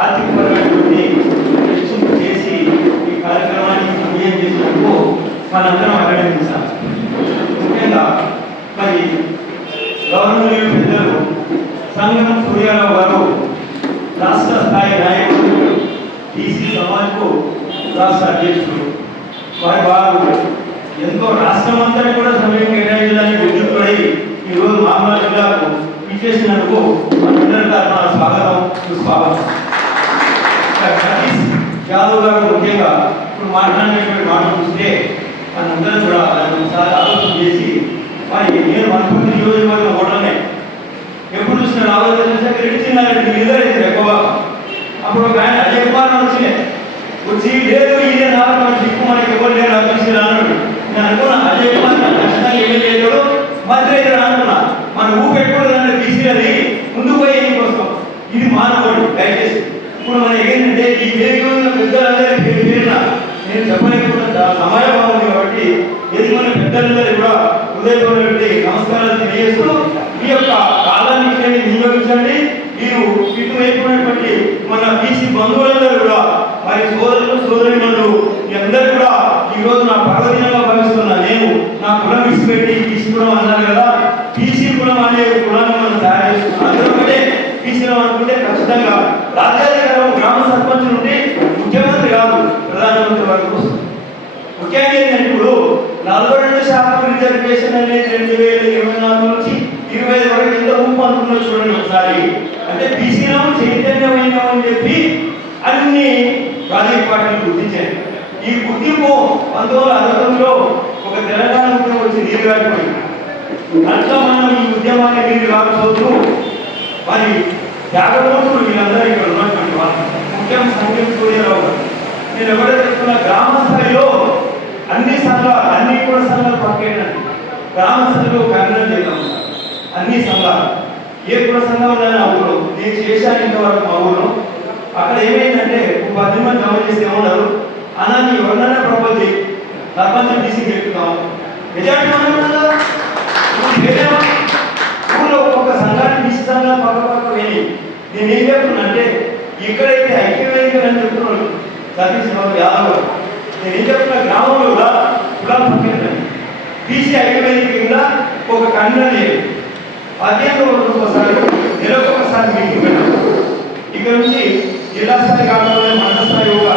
ఆర్థికపరమైనటువంటి హెచ్చింపు చేసి ఈ కార్యక్రమాన్ని విజయం చేసినందుకు మనందరం అభినందించాలి. ముఖ్యంగా మరి గవర్నమెంట్ పెద్దలు సంగం సూర్యారావు గారు రాష్ట్ర స్థాయి నాయకుడు, బీసీ సమాజ్కు రాష్ట్ర అధ్యక్షుడు. వారు ఎంతో రాష్ట్రం అంతా కూడా సమయం కేటాయించడానికి ఎదుర్కొని ఈరోజు మామూలు జిల్లాకు ఇచ్చేసినందుకు మనందరి తరఫున స్వాగతం, సుస్వాగతం. సతీష్ యాదవ్ గారు ముఖ్యంగా ఇప్పుడు మాట్లాడినటువంటి మాట చూస్తే మనందరం కూడా ఒకసారి ఆలోచన చేసి మరి నేను మనపూర్తి నియోజకవర్గం ఓటర్నే. ఎప్పుడు చూసిన ఆలోచన చేశాక రెడ్డి నిలదలేదు ఎక్కువ. అప్పుడు ఒక ఆయన అజయ్ కుమార్ వచ్చి లేదు ఈయన రావడం దిక్కు మనకి ఎవరు లేరు అధ్యక్షులు అన్నాడు. నేను అనుకున్నా అజయ్ కుమార్ ఖచ్చితంగా ఎమ్మెల్యే లేడు, మంత్రి అయితే అనుకున్నా. మన ఊ పెట్టుకోవడం బీసీలది ముందుకు పోయి ఎన్నిక వస్తాం. ఇది మానవుడు దయచేసి. ఇప్పుడు మన ఏంటంటే ఈ వేదిక పెద్దలందరి పేరున నేను చెప్పలేకుండా సమయం బాగుంది కాబట్టి ఎదుగున్న పెద్దలందరూ కూడా హృదయపూర్వక నమస్కారాలు తెలియజేస్తూ ఈ యొక్క కాలాన్ని వినియోగించండి. మీరు ఇటువైపున్నటువంటి మన బీసీ బంధువులందరూ కూడా మరి సోదరులు సోదరిమణులు మీ అందరూ కూడా ఈరోజు నా పర్వదినంగా భావిస్తున్నా. నేను నా కులం విడిచిపెట్టి 42% రిజర్వేషన్ అనేది 2024 నుంచి 25 వరకు ఎంత ఊపు అందుకున్నా చూడండి ఒకసారి. అంటే బీసీలో చైతన్యమైనామని చెప్పి అన్ని రాజకీయ పార్టీలు గుర్తించాయి. ఈ గుర్తింపు 1969లో ఒక తెలంగాణ ఉద్యమం వచ్చి నీరు కాకపోయింది. దాంట్లో మనం ఈ ఉద్యమాన్ని నీరు కాకపోతూ మరి త్యాగమూర్తులు వీళ్ళందరూ ఇక్కడ ఉన్నటువంటి వాళ్ళు ముఖ్యంగా సంగీత సూర్యరావు గారు. నేను ఎవరైతే చెప్తున్నా గ్రామ స్థాయిలో అన్ని సంఘాలు అన్ని కూడా సంఘాలు పక్కేనండి. గ్రామ స్థాయిలో కన్వీనర్ చేద్దాం అన్ని సంఘాలు ఏ కూడా సంఘం ఉందని ఆ ఊరు నేను చేశాను ఇంతవరకు మా ఊరు. అక్కడ ఏమైందంటే 10 మంది జమ చేస్తే ఏమన్నారు అన్నాన్ని ఎవరినైనా ప్రపోజ్ చేయి సర్పంచ్ బీసీ చెప్తాం మెజార్టీ ఊళ్ళో ఒక్కొక్క సంఘాన్ని బీసీ సంఘాలు పక్క వెళ్ళి నేనేం చెప్తున్నా అంటే ఇక్కడైతే ఐక్యవేదిక అని చెప్తున్నాడు సతీష్ బాబు యాదవ్. నేను ఏం చెప్తున్నా గ్రామంలో కూడా కులాలు పక్కన బీసీ ఐక్యవేదిక కింద ఒక కన్వీనర్ చేయాలి. 15 రోజులకు ఒకసారి నెలకు ఒకసారి మీటింగ్ పెట్టాలి. ఇక్కడ నుంచి జిల్లా స్థాయి కాకుండా మండల స్థాయి ఒక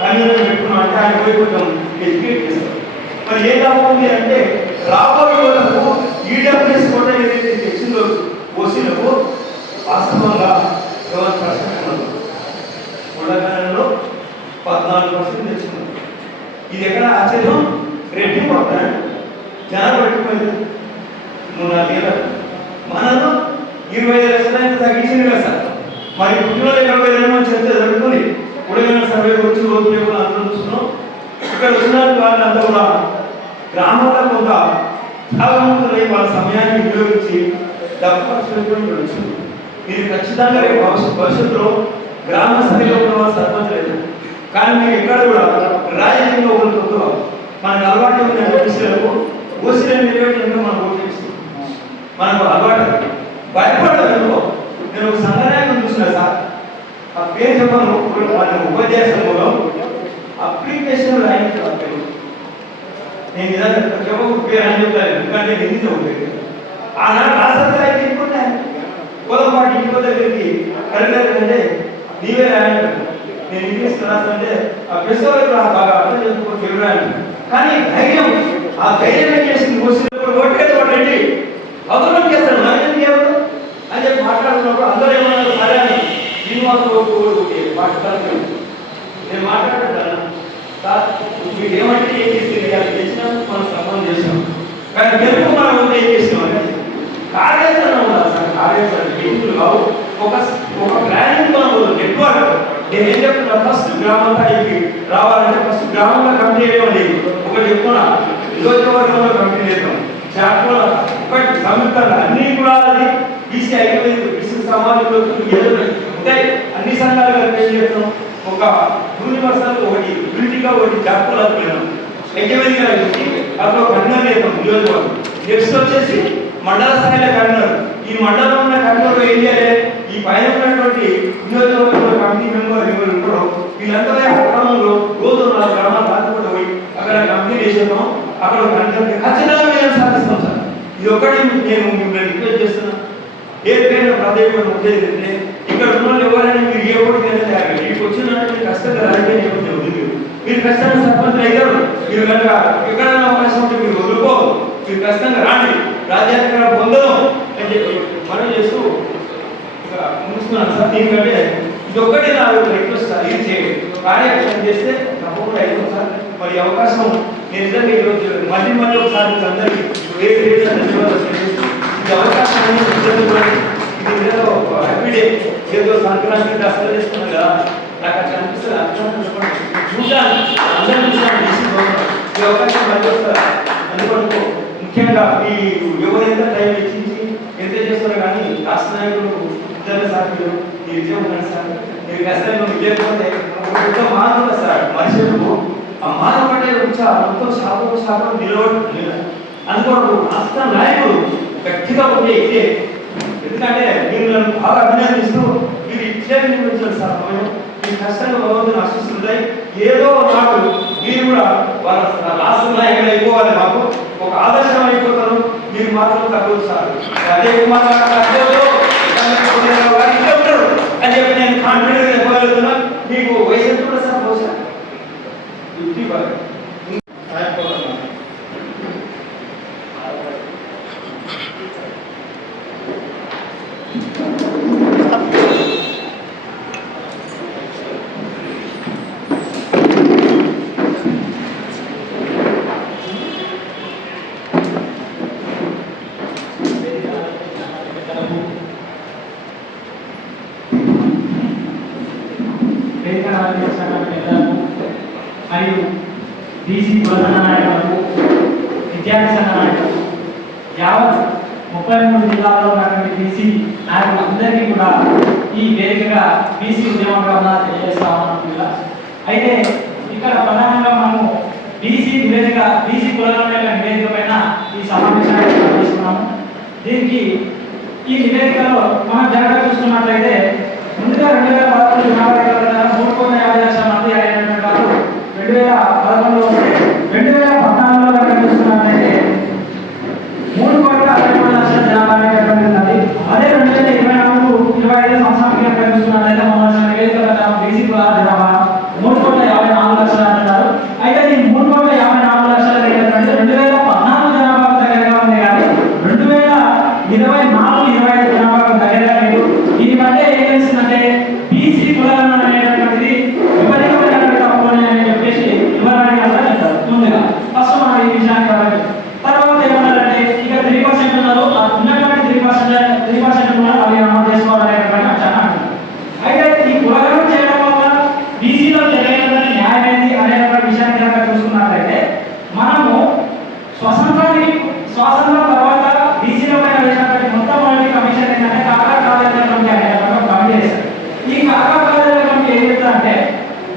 కన్వీనర్ పెట్టుకున్నాం అంటే ఆయన పోయి కొంచెం ఎడ్యుకేట్ చేస్తారు. మరి ఏం కావాలి అంటే రాబోయే రోజులకు ఈడబ్ల్యూఎస్ కోట ఏదైతే తెచ్చిందో ఓసీలకు వాస్తవంగా 7% ఉడగనంలో 14% తెచ్చుకున్నాం. ఇది ఎక్కడ ఆశ్చర్యం రెడ్డి పడతాడు జనాలు పెట్టుకోలేదు 3-4 ఏళ్ళ మనలో 25 లక్షలు తగ్గించింది కదా సార్. మరి పుట్టిన 22 మంది చర్చ జరుగుతుంది. ఉడగన సర్వే గురించి రోజు పేపర్లు అందరూ చూస్తున్నాం. ఇక్కడ వచ్చిన వాళ్ళంతా కూడా గ్రామాల్లో కొంత త్యాగవంతులై వాళ్ళ సమయాన్ని వినియోగించి డబ్బు ఖర్చు పెట్టుకుని వచ్చింది. మీరు ఖచ్చితంగా రేపు భవిష్యత్తులో గ్రామ స్థాయిలో ఉన్న వాళ్ళు సర్పంచ్ లేదు. కానీ మీరు ఎక్కడ కూడా రాజకీయంలో ఒకరు మనకు అలవాటు ఉందంటే ఓసీలను నిలబెట్టడంలో మనం ఓటు చేస్తాం. మనకు అలవాటు భయపడదు. నేను ఒక సంఘటన చూసిన సార్ ఆ పేరు చెప్పను ఉపాధ్యాయ సంఘంలో అప్లికేషన్ రాయించాలి. నేను చెప్పకు పేరు అని చెప్తాను ఎందుకంటే హిందీ ఉంటుంది. ఆనాడు రాష్ట్ర అయిపోతే కోదపాటి ఇంకో దగ్గరికి కలెక్టర్ అంటే నీవే రాయండి నేను ఇంగ్లీష్ రాస్తుంటే ఆ ప్రెస్ వాళ్ళకి బాగా అర్థం చేసుకోవచ్చు ఎవరు. కానీ ధైర్యం ఆ ధైర్యం చేసింది ఓట్లేదు ఓటండి అవసరం చేస్తాను మరేం చేయదు అని చెప్పి మాట్లాడుతున్నప్పుడు అందరూ ఏమన్నారు సరే అని మాట్లాడుతున్నాను. నేను మాట్లాడుతున్నాను సార్ మీకు ఏమంటే ఏం చేసింది అది తెచ్చినందుకు మనం సంబంధం చేసాం. కానీ తెలుగు మనం ఉంటే ఏం చేసాం అంటే కార్యాచరణ ఉండాలి సార్. కార్యాచరణ ఎన్నికలు కావు ఒక ప్లానింగ్ మనం నెట్వర్క్. నేను ఏం చెప్తున్నా ఫస్ట్ గ్రామం స్థాయికి రావాలంటే ఫస్ట్ గ్రామంలో కమిటీ వేయడం లేదు. ఒకటి చెప్తున్నా నియోజకవర్గంలో కమిటీ వేద్దాం చాట్లో ఒకటి సంయుక్తంగా అన్ని కూడా అది బీసీ ఐక్యవేదిక బీసీ సమాజంలో ఉంటాయి అన్ని సంఘాలు కలిపి ఏం చేస్తాం ఒక యూనివర్సల్ ఒకటి యూనిటీగా ఒకటి జాతీయాలకు వెళ్ళాం ఐక్యవేదిక అక్కడ కన్వీనర్ వేద్దాం నియోజకవర్గం. నెక్స్ట్ వచ్చేసి మండల స్థాయిలో కన్వీనర్. ఈ మండలంలో ఉన్న కన్వీనర్ ఏం చేయాలి ఈ పైన ఉన్నటువంటి నియోజకవర్గంలో కమిటీ మెంబర్ ఎవరు ఉంటారో వీళ్ళందరూ క్రమంలో రోజు 4 గ్రామాలు రాకపోతే పోయి అక్కడ కమిటీ చేసేద్దాం. అక్కడ కన్వీనర్ ఖచ్చితంగా మేము సాధిస్తాం సార్. ఇది ఒకటి నేను మిమ్మల్ని రిక్వెస్ట్ చేస్తున్నాను. ఏ పేరు ప్రదేశం ఉండేది అంటే ఇక్కడ ఉన్న వాళ్ళు ఎవరైనా మీరు ఏ ఓటుకైనా తయారు మీకు వచ్చిందంటే మీరు కష్టంగా రాజకీయ మీరు కష్టంగా సర్పంచ్ అవుతారు. మీరు కనుక ఎక్కడైనా అవకాశం ఉంటే మీరు వదులుకోదు. మీరు కష్టంగా రాండి రాజ్యాంగ పొందడం అని చెప్పి మనం చేస్తూ ముగిస్తున్నాను సార్. దీనికంటే ఇది ఒక్కటే నా రిక్వెస్ట్ సార్. ఇది చేయండి కార్యాచరణ చేస్తే తప్పకుండా అవుతాం సార్. మరి అవకాశం నేను నిజంగా ఈరోజు మళ్ళీ ఒకసారి మీకు అందరికీ ఇది అవకాశం ఇది ఏదో హ్యాపీ డే ఏదో సంక్రాంతి దసరా చేసుకున్నాం కదా నాకు అట్లా అనిపిస్తుంది. అర్థం చూడాలి అందరూ చూసాను ఈ అవకాశం మళ్ళీ వస్తారు. అందుకని ముఖ్యంగా ఈ ఎవరైతే టైం వెచ్చించి ఎంత చేస్తారో కానీ రాష్ట్ర నాయకులు ఇద్దరు సార్ మీరు విజయం ఉన్నాడు సార్. మీరు కష్టంగా విజయపోతే ఒక మానవుడు సార్ మనుషులకు ఆ మానవ అంటే మొత్తం శాపం నిలబడి అందుకోడు రాష్ట్ర నాయకుడు గట్టిగా ఉంటే ఇదే. ఎందుకంటే మీరు నన్ను బాగా అభినందిస్తూ మీరు ఇచ్చే నిర్మించారు సార్. మీరు కష్టంగా భగవంతుని ఆశిస్తుంటాయి. ఏదో నాకు మీరు కూడా వాళ్ళ రాష్ట్ర నాయకులు అయిపోవాలి. మాకు ఒక ఆదర్శం అయిపోతారు. మీరు మాత్రం తక్కువ సార్ అదే కుమార్ అని చెప్పి నేను కాన్ఫిడెంట్ చెప్పగలుగుతున్నా. మీకు వయసు కూడా సార్ బహుశా 55 మరియు బీసీ కులసంఘ నాయకులకు, విద్యార్థి సంఘ నాయకులకు, యావత్ 33 జిల్లాల్లో ఉన్నటువంటి బీసీ నాయకులందరికీ కూడా ఈ వేదికగా బీసీ ఉద్యమంగా తెలియజేస్తా ఉన్నాం. అయితే ఇక్కడ ప్రధానంగా మనము బీసీ నివేదిక, బీసీ కులాల నివేదిక పైన ఈ సమావేశాన్ని నిర్వహిస్తున్నాము. దీనికి ఈ నివేదికలో మనం జరగ చూసుకున్నట్లయితే ముందుగా 2011 జనాభా లెక్కల 3,50,00,000 మంది అయినటువంటి వారు 2011లో వస్తే 2014లో కనుక చూసుకున్నట్లయితే 3,63,00,000 జనాభా అనేటువంటి ఉన్నది. అదే 2024-25 సంవత్సరానికి కనుక చూసుకున్నట్లయితే మన నివేదిక ప్రకారం బీసీ కులాల జనాభా 3,54,00,000 అంటున్నారు. అయితే ఈ 3,54,00,000 అనేటువంటి 2014 జనాభాకు దగ్గరగా ఉంది కానీ 2024-25 జనాభాకు దగ్గరగా లేదు. దీని బట్టే ఏం చేస్తుందంటే బీసీ కులాలను అనేటువంటిది విపరీతమైనటువంటి తక్కువ అని చెప్పేసి వివరణ చెప్తారు. ముందుగా ఫస్ట్ మనం ఈ విషయాన్ని కావాలి. తర్వాత ఏమన్నారంటే ఇక 3% ఉన్నారు, ఉన్నటువంటి 3% కూడా అవి అమలు చేసుకోవాలనేటువంటి అంచనా అంటారు. అయితే ఈ కులగణన చేయడం వల్ల బీసీలో జరిగేటువంటి న్యాయం ఏంటి అనేటువంటి విషయాన్ని కనుక చూసుకున్నట్లయితే మనము స్వాతంత్రం తర్వాత బీసీల పైన వేసినటువంటి మొట్టమొదటి కమిషన్ ఏంటంటే కాకా కాలేజీ కమిటీ అనేటువంటి కమిటీ వేశారు. ఈ కాకా కాలేజీ కమిటీ ఏం చెప్తారంటే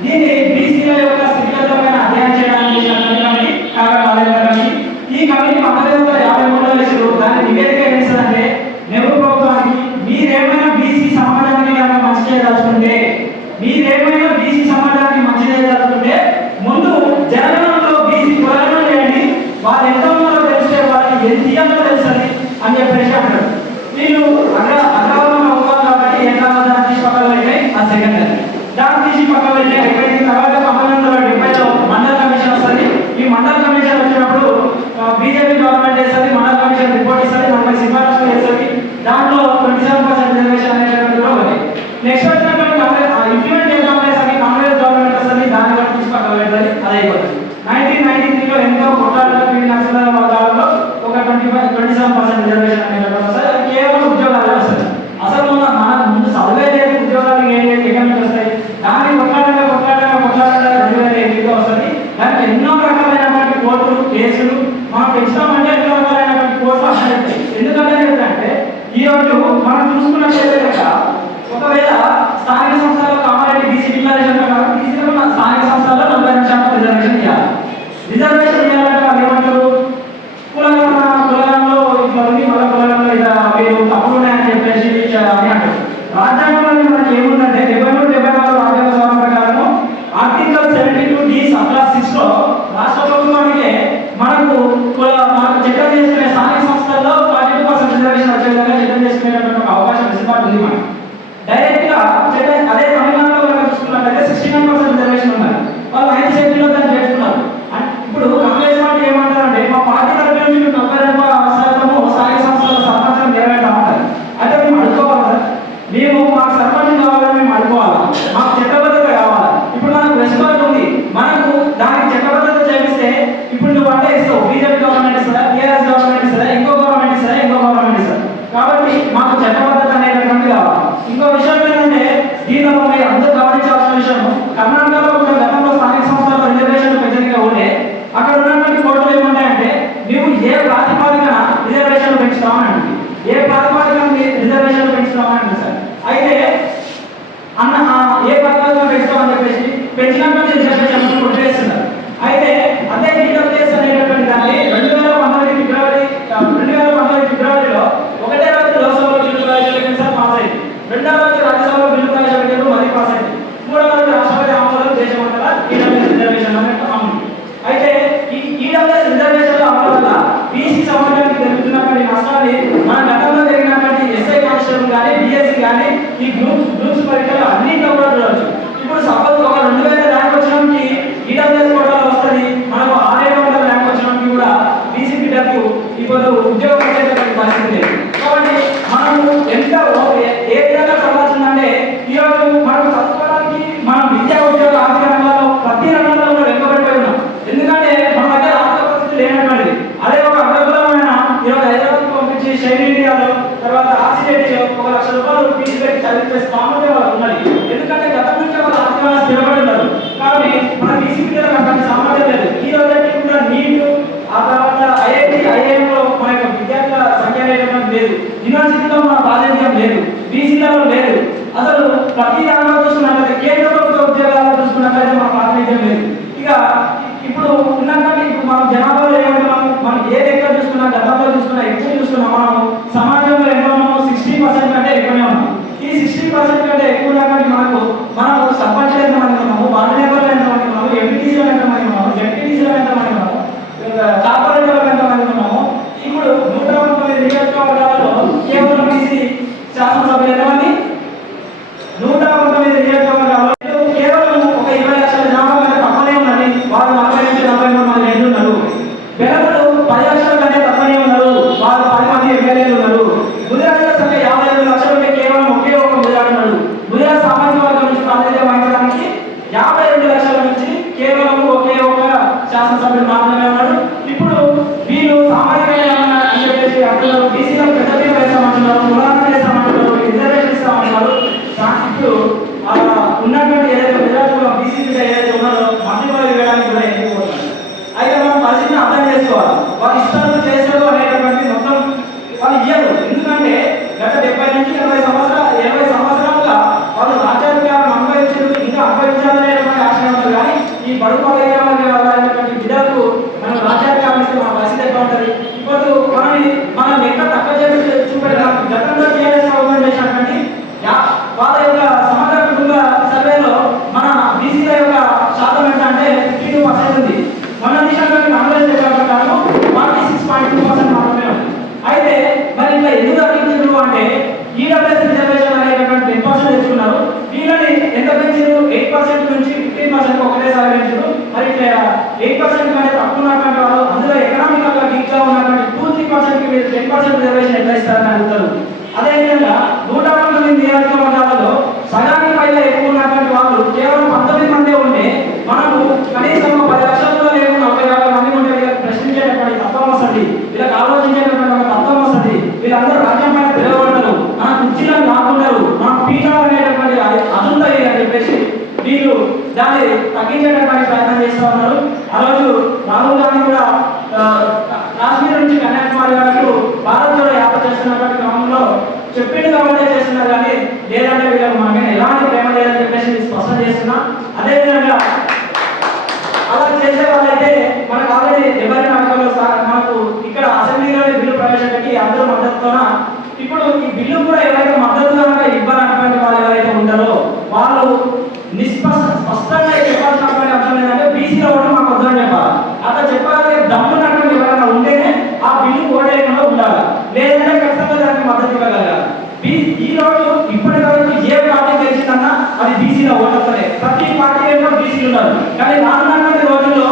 దీన్ని బీసీల యొక్క స్థితిగతులపైన అధ్యయనం చేయడానికి వేసినటువంటి కమిటీ కాకా కాలేజీ కమిటీ. ఈ కమిటీ 1953లో వేసారు. దాని నివేదిక ఏం చేస్తుందంటే నెహ్రూ ప్రభుత్వానికి మీరేమైనా బీసీ సమాజానికి కనుక మంచి చేయదలుచుకుంటే, మీరేమైనా బీసీ సమాజానికి మంచి చేయదలుచుకుంటే ముందు జనగణనలో బీసీ కులగణన చేయండి, వాళ్ళు ఎంత ఉన్నారో తెలిస్తే వాళ్ళకి ఎంత ఇయ్యాలో తెలుసని అని చెప్పేసి అంటారు. వీళ్ళు అగ్రవర్ణం అవుతారు కాబట్టి ఎట్లా దాన్ని తీసి పక్కన పెట్టాయి, ఆ సెకండరీ దాన్ని తీసి పక్కన పెట్టాయి. అయిపోయింది. తర్వాత 1970లో మండల కమిషన్ వస్తుంది. ఈ మండల కమిషన్ వచ్చినప్పుడు బీజేపీ గవర్నమెంట్ వేస్తుంది, మండల కమిషన్ రిపోర్ట్ ఇస్తుంది, దాంట్లో సిఫారసు వేస్తుంది. దాంట్లో 27% రిజర్వేషన్ అనేటువంటి కూడా ఉంది. నెక్స్ట్ వచ్చినటువంటి ఇంప్లిమెంట్ చేద్దాం అనేసరికి కాంగ్రెస్ గవర్నమెంట్ వస్తుంది, దాన్ని కూడా తీసి పక్కన పెడుతుంది. అది అయిపోతుంది. 1993లో ఎంతో కొట్లాటలో పీడి నక్సలైట్ల వర్గాలలో ఒక 27% రిజర్వేషన్ అనేటువంటి వస్తుంది. అది కేవలం ఉద్యోగాలు వస్తుంది. అసలు మన ముందు చదివే లేదు, ఉద్యోగాలు ఎక్కడి నుంచి వస్తాయి? దాన్ని కొట్లాడగా 2007లో వస్తుంది. దానికి ఎన్నో రకాలైనటువంటి కోర్టులు, కేసులు మనం పెంచుతామంటే ఎన్నో రకాలైనటువంటి కోర్టులు అసలు. ఎందుకంటే ఏంటంటే ఈరోజు మనం చూసుకున్నట్లయితే కనుక ఒకవేళ స్థానిక సంస్థల్లో కామారెడ్డి బీసీ డిక్లరేషన్ ప్రకారం బీసీలకు స్థానిక సంస్థల్లో 42% రిజర్వేషన్ ఇవ్వాలి. రిజర్వేషన్ ఇవ్వాలంటే వాళ్ళు ఏమంటారు? కులగణనలో ఇట్లా ఉంది, మళ్ళీ కులగణనలో ఇలా మీరు తప్పులు ఉన్నాయని చెప్పేసి అని అంటారు. రాజ్యాంగంలో మనకి ఏముందంటే 73-74 రాజ్యాంగ సవరణ ప్రకారం ఆర్టికల్ 72D సబ్క్లాస్ 6లో రాష్ట్ర ప్రభుత్వానికి మనకు చట్టం చేసుకునే స్థానిక సంస్థల్లో 42% రిజర్వేషన్ వచ్చే విధంగా చట్టం చేసుకునేటువంటి అవకాశం వెసులుబాటు ఉంది. మనకి డైరెక్ట్ గా అదే తమిళనాడులో కనుక చూసుకున్నట్లయితే 69% రిజర్వేషన్ ఉన్నారు. వాళ్ళు 9th షెడ్యూల్లో దాన్ని చేస్తున్నారు. ఇప్పుడు కాంగ్రెస్ పార్టీ ఏమంటారంటే మా పార్టీ తరఫు నుంచి 42% స్థానిక సంస్థల సర్పంచం నెరవేర్తామంటారు. అయితే మేము అడుకోవాలి సార్, మేము మాకు సర్పంచం కావాలని మేము అడుకోవాలా, మాకు చట్టబద్ధత కావాలా? ఇప్పుడు మనకు వెసులుబాటు ఉంది, మనకు దానికి చట్టబద్ధత చేపిస్తే ఇప్పుడు నువ్వు అంటే ఇస్తావు, బీజేపీ గవర్నమెంట్ ఇస్తుందా, టీఆర్ఎస్ గవర్నమెంట్ ఇస్తుందా, ఇంకో గవర్నమెంట్ ఇస్తుంది. కాబట్టి మాకు చట్టబద్ధత అనేటటువంటి కావాలి. ఇంకో విషయం ఏంటంటే దీనిలో మీరు అందరూ గమనించాల్సిన విషయం, కర్ణాటకలో ఉన్న గతంలో స్థానిక సంస్థల రిజర్వేషన్ పెంచగా ఉంటే అక్కడ ఉన్నటువంటి కోర్టులు ఏముంటాయంటే నువ్వు ఏ ప్రాతిపాదికన రిజర్వేషన్ పెంచుతామని అంటుంది, ఏ ప్రాతిపాదికన రిజర్వేషన్ పెంచుతామని అంటుంది సార్. అయితే ఏ ప్రాతిపాదికన పెంచుతామని చెప్పేసి పెంచినటువంటి రిజర్వేషన్ కొట్టేస్తున్నారు. అయితే అదే ఈడబ్ల్యూఎస్ అనేటటువంటి దాన్ని 2019 ఫిబ్రవరిలో ఒకటే రోజు లోక్సభలో బిల్లు ప్రవేశపెట్టారు, పాస్ అయింది. రెండవ రోజు రాజ్యసభలో బిల్లు ప్రవేశపెట్టారు, మళ్ళీ పాస్ అయింది. మూడవ రోజు రాష్ట్రపతి ఆమోదం దేశమంతటా ఈడబ్ల్యూఎస్ రిజర్వేషన్ అమలు. అయితే ఈ ఈడబ్ల్యూఎస్ రిజర్వేషన్ అమలు వల్ల బీసీ సమాజానికి జరుగుతున్నటువంటి నష్టాన్ని మన గతంలో జరిగినటువంటి ఎస్ఐ కానిస్టేబుల్ కానీ, బిఎస్సీ కానీ ఈ గ్రూప్స్ పరీక్షలు అన్నింటిలో కూడా చూడవచ్చు. ఇప్పుడు సపోజ్ ఒక 2000 ర్యాంక్ వచ్చినకి ఈడబ్ల్యూఎస్ కోటాలో వస్తుంది, మనకు 600 ర్యాంక్ వచ్చినకి కూడా బీసీపీడబ్ల్యూ ఇప్పుడు ఉద్యోగం వచ్చేటటువంటి పరిస్థితి లేదు. కాబట్టి మనము ఎంత ఏ విధంగా చదవాల్సిందంటే ఈరోజు మనకు చదువుకోవడానికి మనం విద్యా ఉద్యోగ ఆర్థిక రంగాల్లో ప్రతి రంగంలో కూడా వెనుకబడిపోయి ఉన్నాం. ఎందుకంటే మన దగ్గర ఆర్థిక పరిస్థితి లేనటువంటిది. అదే ఒక అగ్రకులమైన ఈరోజు హైదరాబాద్కి పంపించి షైన్ ఇండియాలో తర్వాత ఆర్సిఐటీలో 1 లక్ష రూపాయలు ఫీజు పెట్టి చదివించే స్థానంలో ఉన్నది. ఎందుకంటే గతం నుంచి 60% కంటే ఎక్కువ ఉన్నటువంటి మనము సర్పంచ్లు ఎంతమంది ఉన్నాము, వార్డు మెంబర్లు ఎంతమంది ఉన్నాము, ఎంపీటీసీలు ఎంతమంది ఉన్నాము, జెడ్పీటీసీలు ఎంతమంది ఉన్నాము, కార్పొరేటర్లు ఎంతమంది ఉన్నాము. ఇప్పుడు 119 నియోజకవర్గాలలో కేవలం బీసీ శాసనసభ్యులు ఎంతమంది? 119 నియోజకవర్గాల్లో కేవలం ఒక 20 లక్షల జనాభా కంటే తక్కువనే ఉన్నది. వారు 40 నుంచి 43 మంది ఎంపీలు ఉన్నారు. బెలగలు 10 లక్షల కంటే తక్కువనే ఉన్నారు. వారు 10 మంది ఎమ్మెల్యేలు ఉన్నారు. గుజరాత్లో సంఖ్య 52 లక్షలు ఉంటే కేవలం ఒకే ఒక గుజరాత్ ఉన్నాడు. గుజరాత్ సామాజిక వర్గం నుంచి ప్రాతినిధ్యం వహించడానికి 52 లక్షల నుంచి కేవలం ఒకే ఒక శాసనసభ్యుడు మాత్రమే ఉన్నాడు. ఇప్పుడు వీళ్ళు సామాజికంగా అని చెప్పేసి అంటున్నారు, బీసీలకు పెద్దపీట వేస్తామంటున్నారు, కులాలను చేస్తామంటున్నారు, రిజర్వేషన్ ఇస్తామంటున్నారు. ఇప్పుడు ఉన్నటువంటి ఏదైతే గుజరాత్లో బీసీ మీద ఏదైతే ఉన్నారో మంత్రి పదవి వేయడానికి కూడా ఎన్నుకోవాలి. అయితే మనం పరిస్థితిని అర్థం చేసుకోవాలి. వాళ్ళు ఇస్తారు చేస్తారు అనేటటువంటి మొత్తం వాళ్ళు ఇయ్యరు. ఎందుకంటే గత 70 నుంచి 80 సంవత్సరాలుగా వాళ్ళు రాజ్యాధికారం అనుభవించారు, ఇంకా అనుభవించాలనేటువంటి ఆశయం ఉంటుంది. కానీ ఈ బడుగు అనేటువంటి విధాలకు మనం రాజ్యాధికారం ఇస్తే మన పరిస్థితి ఎట్లా ఉంటుంది? ఇప్పుడు మన లెక్క తక్కువ చేసి చూపెట్టాం. గతంలో టీఆర్ఎస్ ప్రభుత్వం చేసినటువంటి వాళ్ళ యొక్క సమగ్ర కుటుంబ సర్వేలో మన బీసీల యొక్క శాతం ఎంత అంటే 52% ఉంది. మన దేశంలోని కాంగ్రెస్ ప్రకారం 46.2% మాత్రమే ఉంది. అయితే మరి ఇంకా ఎందుకు తగ్గించారు అంటే ఈడబ్ల్యూఎస్ రిజర్వేషన్ అనేటువంటి 10% తెచ్చుకున్నారు. వీళ్ళని ఎంత పెంచారు? 8% నుంచి 15% ఒకటేసారి పెంచారు. మరి 8% కంటే తక్కువ ఉన్నటువంటి వాళ్ళు అందులో ఎకనామికల్ గా వీక్ గా ఉన్నటువంటి 2-3% కి మీరు 10% రిజర్వేషన్ ఎట్లా ఇస్తారని అడుగుతారు. అదేవిధంగా 119 నియోజకవర్గాలలో సగానికి పైగా ఎక్కువ ఉన్నటువంటి వాళ్ళు కేవలం 19 మందే ఉంటే మనము కనీసం 10 లక్షల్లో లేకుండా 40-50 మంది ఉంటే వీళ్ళకి ప్రశ్నించేటటువంటి తత్వం వస్తుంది, వీళ్ళకి ఆలోచించేటటువంటి ఒక తత్వం వస్తుంది. వీళ్ళందరూ రాజ్యం పైన తిరగబడతారు, మన కుర్చీలను లాక్కుంటారు, మన పీఠాలు అనేటటువంటి అదుంటాయి అని చెప్పేసి వీళ్ళు దాన్ని తగ్గించేటటువంటి ప్రయత్నం చేస్తూ ఉన్నారు. ఆ రోజు రాహుల్ గాంధీ కూడా కాశ్మీర్ నుంచి కన్యాకుమారి వరకు భారత్ జోడో యాత్ర చేస్తున్నటువంటి క్రమంలో చెప్పింది కాబట్టి చేస్తున్నారు, కానీ లేదంటే వీళ్ళకి మనకి ఎలాంటి ప్రేమ లేదని చెప్పేసి స్పష్టం చేస్తున్నా. అదేవిధంగా అలా చేసే వాళ్ళైతే మనకు ఆల్రెడీ ఎవరి నమ్మకంలో మనకు ఇక్కడ అసెంబ్లీలోనే బిల్లు ప్రవేశపెట్టి అందరూ మద్దతుతోన ఇప్పుడు ఈ బిల్లు కూడా ఎవరైతే మద్దతు కనుక ఇవ్వాలన్నటువంటి వాళ్ళు ఎవరైతే ఉంటారో వాళ్ళు స్పష్టంగా చెప్పాల్సినటువంటి అంశం ఏంటంటే బీసీలో ఓటు మాకు వద్దని చెప్పాలి. అట్లా చెప్పాలి దమ్మున్నటువంటి ఎవరైనా ఉంటేనే ఆ బిల్లు ఓటేయకుండా ఉండాలి, లేదంటే ఖచ్చితంగా దానికి మద్దతు ఇవ్వగలగాలి. ఈ రోజు ఇప్పటివరకు ఏ పార్టీ గెలిచిందన్నా అది బీసీలో ఓటర్లే. ప్రతి పార్టీ వెనుక బీసీలు ఉన్నారు, కానీ రానున్నటువంటి రోజుల్లో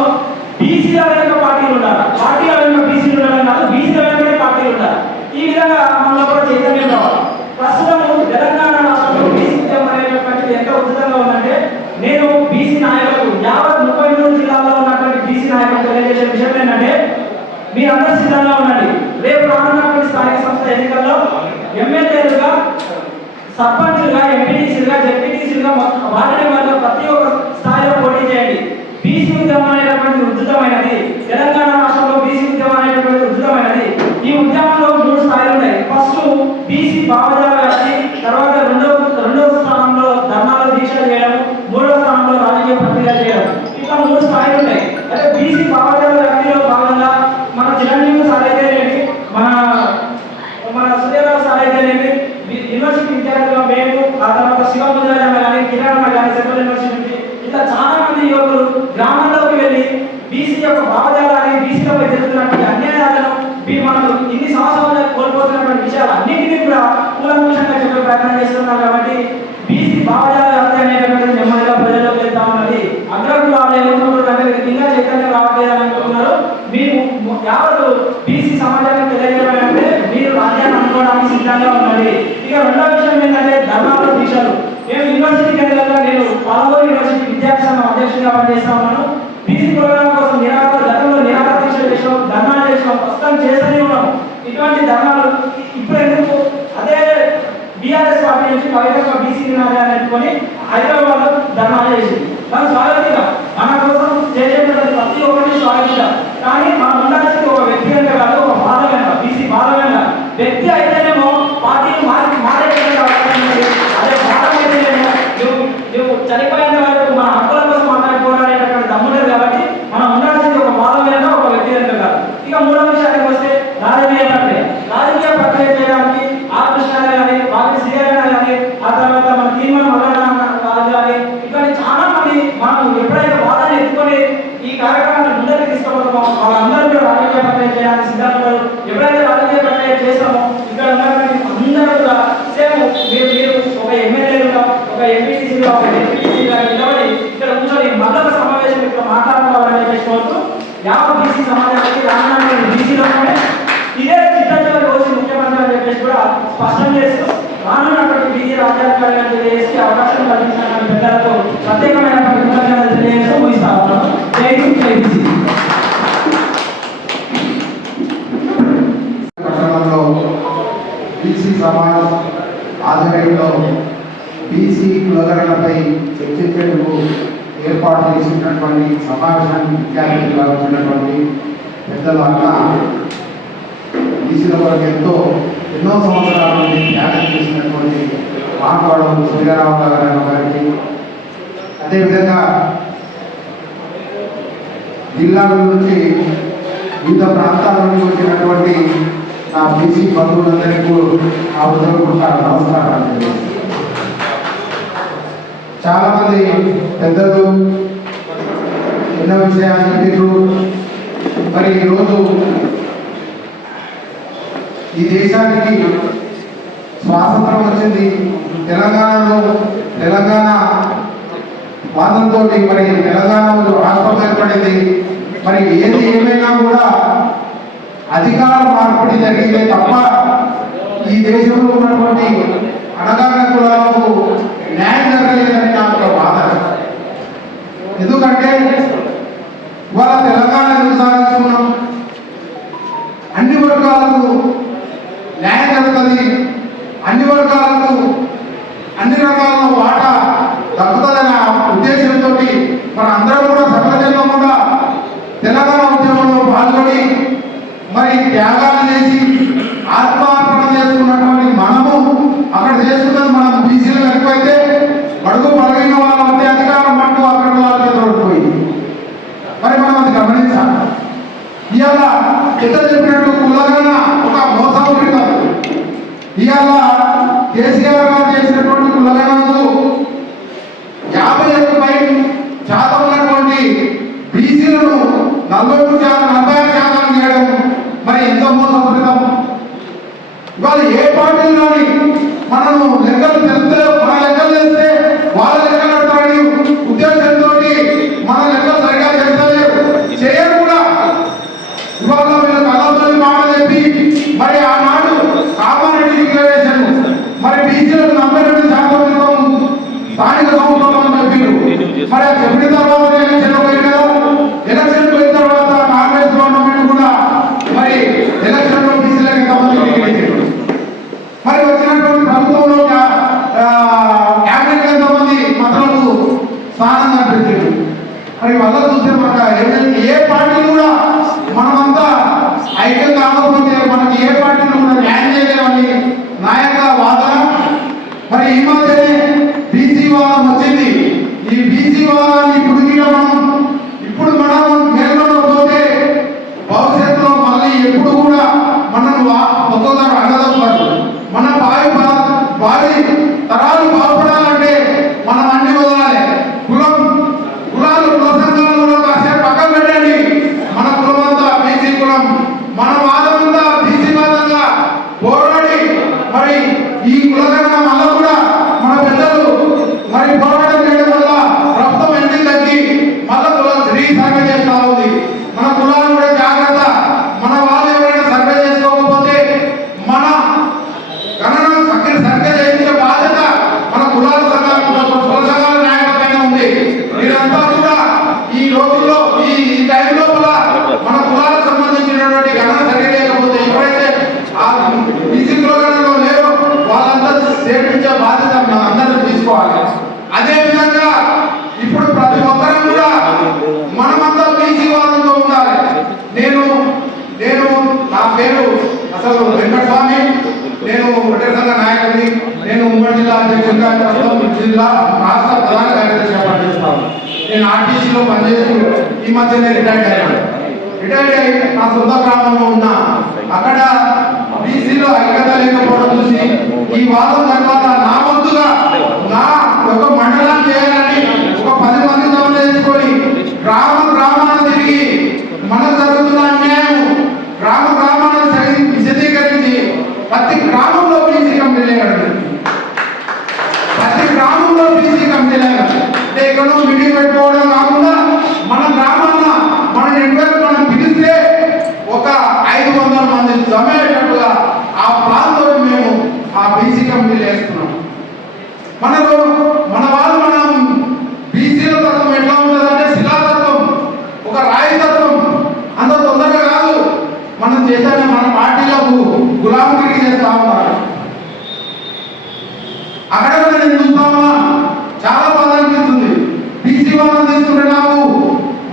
బీసీల వెనుక పార్టీలు ఉండాలి, పార్టీల వెనుక బీసీలు ఉండాలని కాదు, బీసీల వెనుకనే పార్టీలు ఉండాలి. ఈ విధంగా మనలో కూడా చైతన్యం కావాలి. ప్రస్తుతం తెలంగాణ రాష్ట్రంలో బీసీ ఉద్యమం అనేటటువంటిది ఎంత ఉచితంగా ఉందంటే నేను బీసీ నాయకులకు యావత్ 33 జిల్లాల్లో ఉన్నటువంటి బీసీ నాయకులకు తెలియజేసే విషయం ఏంటంటే మీరందరూ సిద్ధంగా ఉండండి. రేపు రానున్నటువంటి స్థానిక సంస్థ ఎన్నికల్లో ఎమ్మెల్యేలుగా, సర్పంచులుగా, ఎంపీటీసీలుగా, జెడ్పీటీసీలుగా వార్డు మెంబర్లుగా ప్రతి ఒక్క స్థాయిలో పోటీ చేయండి. బీసీ ఉద్యమం అనేటటువంటి ఉచితమైనది. తెలంగాణ రాష్ట్రంలో బీసీ ఉద్యమం అనేటటువంటి ఉచితమైనది. ఈ ఉద్యమంలో 3 స్థాయిలు ఉన్నాయి. ఫస్ట్ బీసీ భావజాల వ్యాప్తి, తర్వాత రెండవ స్థానంలో ధర్నాలు దీక్షలు చేయడం, మూడవ స్థానంలో రాజకీయ ప్రక్రియ చేయడం. ఇట్లా 3 స్థాయిలు ఉన్నాయి. అయితే బీసీ భావజాల వ్యాప్తిలో భాగంగా మన చిరంజీవి సార్ అయితేనేమి, మన సూర్యరావు సార్ అయితేనేమి, యూనివర్సిటీ విద్యార్థులుగా మేము, ఆ తర్వాత శివముద్రాజమ్మ కానీ, కిరణ్ కానీ, సెంట్రల్ యూనివర్సిటీ నుంచి ఇట్లా చాలా మంది యువకులు గ్రామాల్లోకి వెళ్ళి బీసీ యొక్క భావజాలాన్ని, బీసీలపై జరుగుతున్నటువంటి అన్యాయాలను, మనం ఇన్ని సంవత్సరాలు కోల్పోతున్నటువంటి విషయాలు అన్నింటినీ కూడా కూలంకుషంగా చెప్పే ప్రయత్నం చేస్తున్నారు. కాబట్టి బీసీ భావజాల వ్యాప్తి అనేటటువంటి నెమ్మదిగా ప్రజల్లోకి వెళ్తా ఉన్నది. అగ్రకులాలు ఏమనుకుంటున్నారు అంటే ఇంకా చైతన్యం రావట్లేదు అని అనుకుంటున్నారు. మీరు యావత్ బీసీ సమాజానికి తెలియజేయాలంటే మీరు రాజ్యాన్ని అనుకోవడానికి సిద్ధంగా ఉన్నది. ఇక రెండో విషయం ఏంటంటే ధర్నాలు దీక్షలు. మేము యూనివర్సిటీ కేంద్రంగా నేను పాలమూరు యూనివర్సిటీ విద్యార్థి సంఘం అధ్యక్షుడిగా పనిచేస్తా ఉన్నాను. బీసీ ప్రోగ్రాం కోసం గతంలో నిరాహార దీక్షలు చేసాం, ధర్నాలు చేసాం, ప్రస్తుతం చేస్తూనే ఉన్నాం. ఇటువంటి ధర్నాలు ఇప్పుడు ఎందుకు అదే బీఆర్ఎస్ పార్టీ నుంచి పవిత్ర బీసీ నినాదాన్ని ఎత్తుకొని హైదరాబాద్ ధర్నాలు చేసింది. దాన్ని స్వాగతిగా మన కోసం చేసేటువంటి ప్రతి ఒక్కరిని స్వాగతిగా, కానీ మనం ఉండాల్సింది ఒక వ్యక్తి అంటే కాదు, ఒక బాధమైన బీసీ బాధమైన వ్యక్తి అయితేనేమో పార్టీలు మారేటటువంటి అవకాశం ఉంది. అదే బాధ అయితేనేమో నువ్వు చనిపోయిన వరకు మన హక్కుల కోసం మాట్లాడుకోవడానికి దమ్ములేదు. కాబట్టి మనం ఉండాల్సింది ఒక బాధమైన ఒక వ్యక్తి అంటే కాదు. ఇక మూడవ విషయానికి వస్తే రాజకీయ ప్రక్రియ చేయడానికి ఆర్ కృష్ణ కానీ, వాకి శ్రీహరి కానీ, ఆ తర్వాత కోరుకుంటున్నామో వాళ్ళందరూ కూడా రాజకీయ ప్రక్రియ చేయాలని సిద్ధాంతాలు ఎప్పుడైతే రాజకీయ ప్రక్రియ చేస్తామో ఇక్కడ ఉన్నటువంటి అందరూ కూడా సేమ్ మీరు ఒక ఎమ్మెల్యేలుగా ఒక ఎంపీటీసీగా ఒక ఎంపీటీసీగా నిలబడి ఇక్కడ కూర్చొని మద్దతు సమావేశం ఇక్కడ మాట్లాడుకోవాలని చెప్పేసుకోవచ్చు. యావత్ బీసీ సమాజానికి రానున్న బీసీలోనే ఇదే చిత్తూరు రోజు ముఖ్యమంత్రి అని చెప్పేసి కూడా స్పష్టం చేస్తూ రానున్నటువంటి బీసీ రాజ్యాంగాన్ని తెలియజేసి అవకాశం కల్పించిన పెద్దలకు ప్రత్యేకమైన కృతజ్ఞతలు తెలియజేస్తూ ముగిస్తా ఉన్నాను. జై హింద్, జై బీసీ. పట్టణంలో బీసీ సమాజ్ ఆధ్వర్యంలో బీసీ కులగణనపై చర్చించేందుకు ఏర్పాటు చేసినటువంటి సమావేశానికి ముఖ్య అతిథిగా వచ్చినటువంటి పెద్దల అన్న బీసీల కొరకు ఎన్నో సంవత్సరాల నుండి త్యాగం చేసినటువంటి మాట్లాడు సూర్యారావు గారికి, అదేవిధంగా జిల్లాల నుంచి వివిధ ప్రాంతాల నుంచి వచ్చినటువంటి నా బీసీ బంధువులందరికీ ఆ ఉద్యోగ నమస్కారాలు తెలియజేస్తాను. చాలా మంది పెద్దలు ఎన్నో విషయాలు చెప్పారు. మరి ఈరోజు ఈ దేశానికి స్వాతంత్రం వచ్చింది తెలంగాణలో, తెలంగాణ వాదంతో మరి తెలంగాణలో రాష్ట్రం ఏర్పడింది. మరి ఏది ఏమైనా కూడా అధికార మార్పిడి జరిగితే తప్ప ఈ దేశంలో ఉన్నటువంటి అణగారిన కులాలకు న్యాయం జరగలేదని నా ఒక వాదన. ఎందుకంటే ఇవాళ తెలంగాణ ఎందుకు సాధించుకున్నాం, అన్ని వర్గాలకు న్యాయం జరుగుతుంది, అన్ని వర్గాలకు అన్ని రకాల వాటా దక్కుతుందనే ఉద్దేశంతో మన అందరం కూడా సకలంగా కూడా తెలంగాణ ఉద్యమంలో పాల్గొని మరి త్యాగాలు చేసి ఆత్మార్పణ చేసుకున్నటువంటి మనము అక్కడ చేసుకున్నది మనం బీసీలు ఎక్కువైతే అడుగు పడగిన వాళ్ళ మధ్య అధికారం అంటూ అక్కడ వాళ్ళకి తోడిపోయింది. మరి మనం అది గమనించాలి. ఇవాళ ఎంత చెప్పినట్టు కులగణ ఒక మోసపూరితం. ఇవాళ కేసీఆర్ గారు చేసినటువంటి కులగణకు 51% ఉన్నటువంటి బీసీలను 46% చేయడం మరి ఎంత మోసపూరితం. ఇవాళ ఏ పార్టీలోని మనము లెక్కలు తెలిస్తే మన లెక్కలు తెలిస్తే వాళ్ళ లెక్కలు పెడతారని ఉద్దేశంతో మన లెక్కలు సరిగా చేస్తలేరు, చేయరు కూడా. ఇవాళ వీళ్ళు కళాశాల మాట చెప్పి మరి ఆనాడు కామారెడ్డి డిక్లరేషన్ మరి బీసీలకు 42% స్థానిక సంస్థలను చెప్పారు. మరి చెప్పిన తర్వాత ఎలక్షన్ పోయి కదా, ఎలక్షన్ పోయిన తర్వాత కాంగ్రెస్ గవర్నమెంట్ కూడా మరి ఎలక్షన్ లో బీసీలకు ఎంతమంది మరి వచ్చినటువంటి ప్రభుత్వంలో క్యాబినెట్ ఎంతమంది మంత్రులకు స్థానం కల్పించారు. మరి వల్ల చూస్తే మనకు ఏ పార్టీ కూడా మనమంతా ఐక్యం కాకపోతే మనకి ఏ పార్టీలు కూడా న్యాయం చేయలేమని నాయక వాదన. మరి ఈ మధ్యనే బీసీ వాదం వచ్చింది. ఈ బీసీ వాదాన్ని ఇప్పుడు మనం మేల్కొనకపోతే భవిష్యత్తులో మళ్ళీ ఎప్పుడు కూడా మనం ఒక్కొక్కరు అన్నదమ్ములు మన భావి తరాలు బాగుపడాలంటే మనం అన్ని వదలాలి. కులాలు కుల సంఘాలు కూడా కాసేపు పక్కన పెట్టండి. మన కులం అంతా బీసీ కులం, మన వాదం అంతా బీసీ వాదంగా పోరాడి మరి ఈ కులగణన వల్ల కూడా మన పెద్దలు మరి పోరాటం చేయడం వల్ల ప్రభుత్వం ఎన్ని తగ్గి మళ్ళా కులం సర్వే చేస్తా ఉంది. మన కులాలు కూడా జాగ్రత్త. మన వాళ్ళు ఎవరైనా సర్వే చేసుకోకపోతే మన గణన సర్వే చేయించే బాధ్యత మన కులాల సంఘాల నాయకులపైన ఉంది. మీరంతా కూడా ఈ రోజుల్లో ఈ టైం లోపల మన కులాలకు సంబంధించినటువంటి గణన సరిగా లేకపోతే ఎవరైతే ఆ బీసీ కులగణనలో లేరో వాళ్ళంతా చేపించే బాధ్యత మన అందరూ తీసుకోవాలి. అదేవిధంగా ఇప్పుడు ప్రతి ఒక్కరం కూడా మనమంతా బీసీ వాదంతో ఉండాలి. నేను నా పేరు అసలు వెంకటస్వామి, నేను ఒకటే సంఘ నాయకుడిని. నేను ఉమ్మడి జిల్లా అధ్యక్షుడిగా జిల్లా రాష్ట్ర ప్రధాన కార్యదర్శిగా పనిచేస్తాను. నేను ఆర్టీసీలో పనిచేస్తూ ఈ మధ్యనే రిటైర్డ్ అయ్యాను. రిటైర్డ్ అయ్యి నా సొంత గ్రామంలో ఉన్నా. అక్కడ బీసీలో ఐక్యత లేకపోవడం చూసి ఈ వాదం తర్వాత నా వంతుగా నా ఒక మండలం చేయాలని ఒక 10 మంది చేసుకొని గ్రామాన్ని తిరిగి మన అంత తొందరగా కాదు. మనం చేస్తానే మన పార్టీలకు గులాంగిరి చేస్తా ఉన్నారు. అక్కడ నేను చూస్తామా చాలా బాధ అనిపిస్తుంది. బీసీ వాళ్ళని తీసుకుంటే నాకు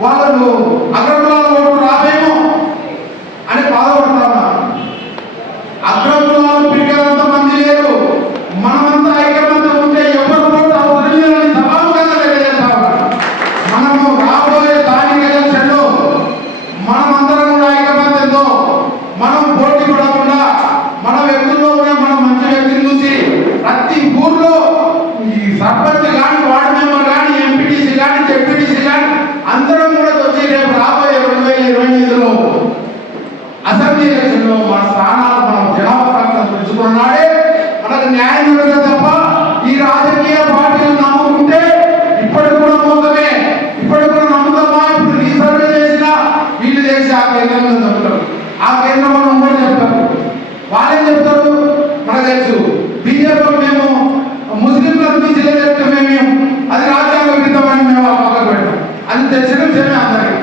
వాళ్ళు అగ్రకులాల ఓట్లు రావేమో అని బాధపడతా ఉన్నారు. అగ్రకులాలు పిల్లలంత మంది లేరు. మనమంతా ఐక్యమంతా ఉంటే ఎవరు ఓటు అవసరం లేదని సభాముఖంగా తెలియజేస్తా ఉన్నారు. మనము రాబోయే స్థానిక ఎలక్షన్లో మనమందరం కూడా ఐక్యమత్యంతో మనం పోటీ పడకుండా మన వ్యక్తుల్లో కూడా మనం మంచి వ్యక్తిని చూసి ప్రతి ఊర్లో ఈ సర్పంచ్ కానీ వార్డు మెంబర్ కానీ ఎంపీటీసీ కానీ జెడ్పీటీసీ కానీ అందరం కూడా వచ్చి రేపు రాబోయే 2025లో అసెంబ్లీ ఎలక్షన్లో మన స్థానాలు మనం జనాభా ప్రకటన పెంచుకున్నాడే మనకు న్యాయం జరగదు తప్ప ఈ రాజకీయ పార్టీలు నమ్ముకుంటే ఇప్పటికి కూడా మోసమే. ఇప్పటికి కూడా నమ్ముతామా? ఇప్పుడు నీ సర్వే చేసినా వీళ్ళు చేసి ఆ కేంద్రం మీద చెప్తారు. ఆ కేంద్రం వాళ్ళు ఉందని చెప్తారు. వాళ్ళేం చెప్తారు మనకు తెలుసు. బీజేపీ మేము ముస్లింలను తీసిలేస్తే మేము అది రాజ్యాంగ విరుద్ధమని మేము ఆ పక్కకు పెడతాం. అది తెలిసిన విషయమే అందరికీ.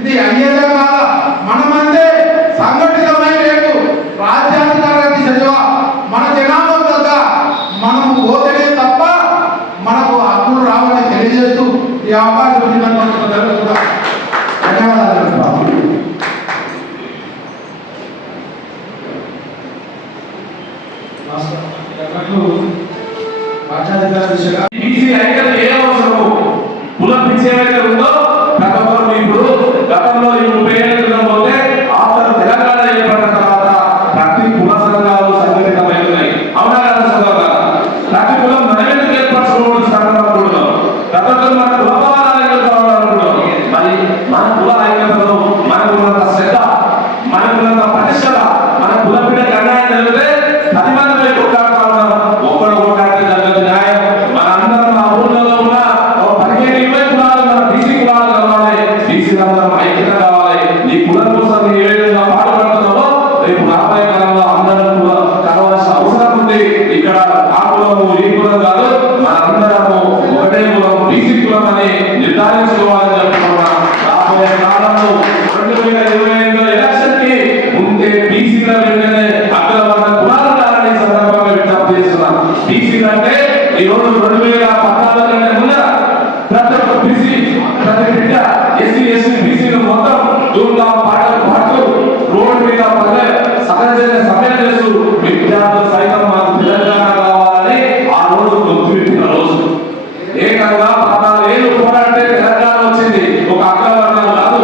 ఇది అయ్యేదే కాదా? మనమంటే సంఘటితమై రేపు రాజ్యాంగ దిశగా మన జనాభా దగ్గర మనం పోతేనే తప్ప మనకు హక్కులు రావని తెలియజేస్తూ ఈ అవకాశం ఇచ్చినందుకు కూడా ధన్యవాదాలు. బీసీ ఐక్యత ఏ అవసరము పునర్పించే ఏమైతే ఉందో ప్రతి ఒక్కరు ఇప్పుడు గతంలో ఈ 30 ఏళ్ళ క్రితం పోతే ఆఫ్టర్ తెలంగాణ ఏర్పడిన తర్వాత ప్రతి కుల సంఘాలు సంఘటితమవుతున్నాయి. అవునా కదా సంఘాలు? ప్రతి కులం మనం ఎందుకు ఏర్పరచుకోవడం సంఘటన గతంలో మన కుల భావాలను ఎందుకు కావాలనుకుంటాం. మరి మన కుల ఐక్యతలో మనకున్నంత శ్రద్ధ, మనకున్నంత ప్రతిష్టత, మన కుల పీడకి అన్యాయం జరిగితే 10 మంది పోయి కొట్లాడుతా ఉన్నాం. ఒక్కడు కొట్లాడితే జరగదు న్యాయం. మన అందరం మా ఊళ్ళలో ఉన్న 15-20 కులాలు మన బీసీ కులాలు కావాలి. బీసీ అందరం ఐక్యత కావాలి. నీ కులం కోసం నీ ఏ విధంగా పాటుపడుతున్నావో రేపు రాబోయే కాలంలో అందరం కూడా కలవాల్సిన అవసరం ఉంది. ఇక్కడ ఆ కులము ఈ కులం కాదు, మన అందరము ఒకటే కులం బీసీ కులం అని నిర్ధారించుకోవాలని చెప్తున్నా. రాబోయే కాలంలో 2025 ఎలక్షన్ కి ఉంటే బీసీల వెంటనే అగ్రవర్ణ కులాలు ఉండాలని సందర్భంగా విజ్ఞప్తి చేస్తున్నాను. బీసీలు అంటే ఈ రోజు 2014 కంటే ముందర ప్రతి ఒక్క బీసీ ప్రతి బిడ్డ ఎస్సీ ఎస్టీ బీసీలు మొత్తం ధూమ్ధాం పాటలు పాడుతూ రోడ్డు మీద పల్లె సభ్యం చేస్తూ విద్యార్థులు సైతం మాకు తెలంగాణ కావాలని ఆ రోజు గుర్తుపెట్టిన రోజు. ఏకంగా 14 ఏళ్ళు పోరాడితే తెలంగాణ వచ్చింది. ఒక అగ్రవర్ణం కాదు,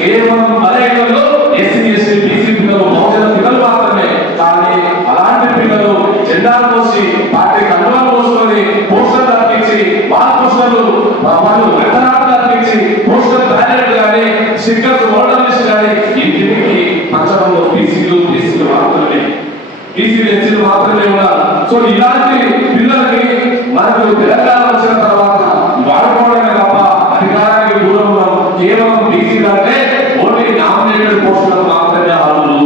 కేవలం మలైకల్లో ఎస్సీ ఎస్టీ బీసీ పిల్లలు బహుజన పిల్లలు మాత్రమే. కానీ అలాంటి పిల్లలు జెండాలు పోసి పార్టీ కండువాలు పోసుకొని పోస్టర్లు అర్పించి వాళ్ళ పోస్టర్లు వాళ్ళు విత్తనాలు అర్పించి పోస్టర్ బ్యానర్ కానీ స్టిక్కర్స్ ఓటర్ లిస్ట్ కానీ ఇంటికి పంచడంలో బీసీలు మాత్రమే, బీసీలు ఎస్సీలు మాత్రమే ఉన్నారు. సో ఇలాంటి పిల్లలకి మనకు తెలంగాణ వచ్చిన తర్వాత వాడుకోవడమే తప్ప అధికారానికి దూరం ఉన్నాం. కేవలం బీసీలు అంటే ఓన్లీ నామినేటెడ్ పోస్టులకు మాత్రమే అర్హులు.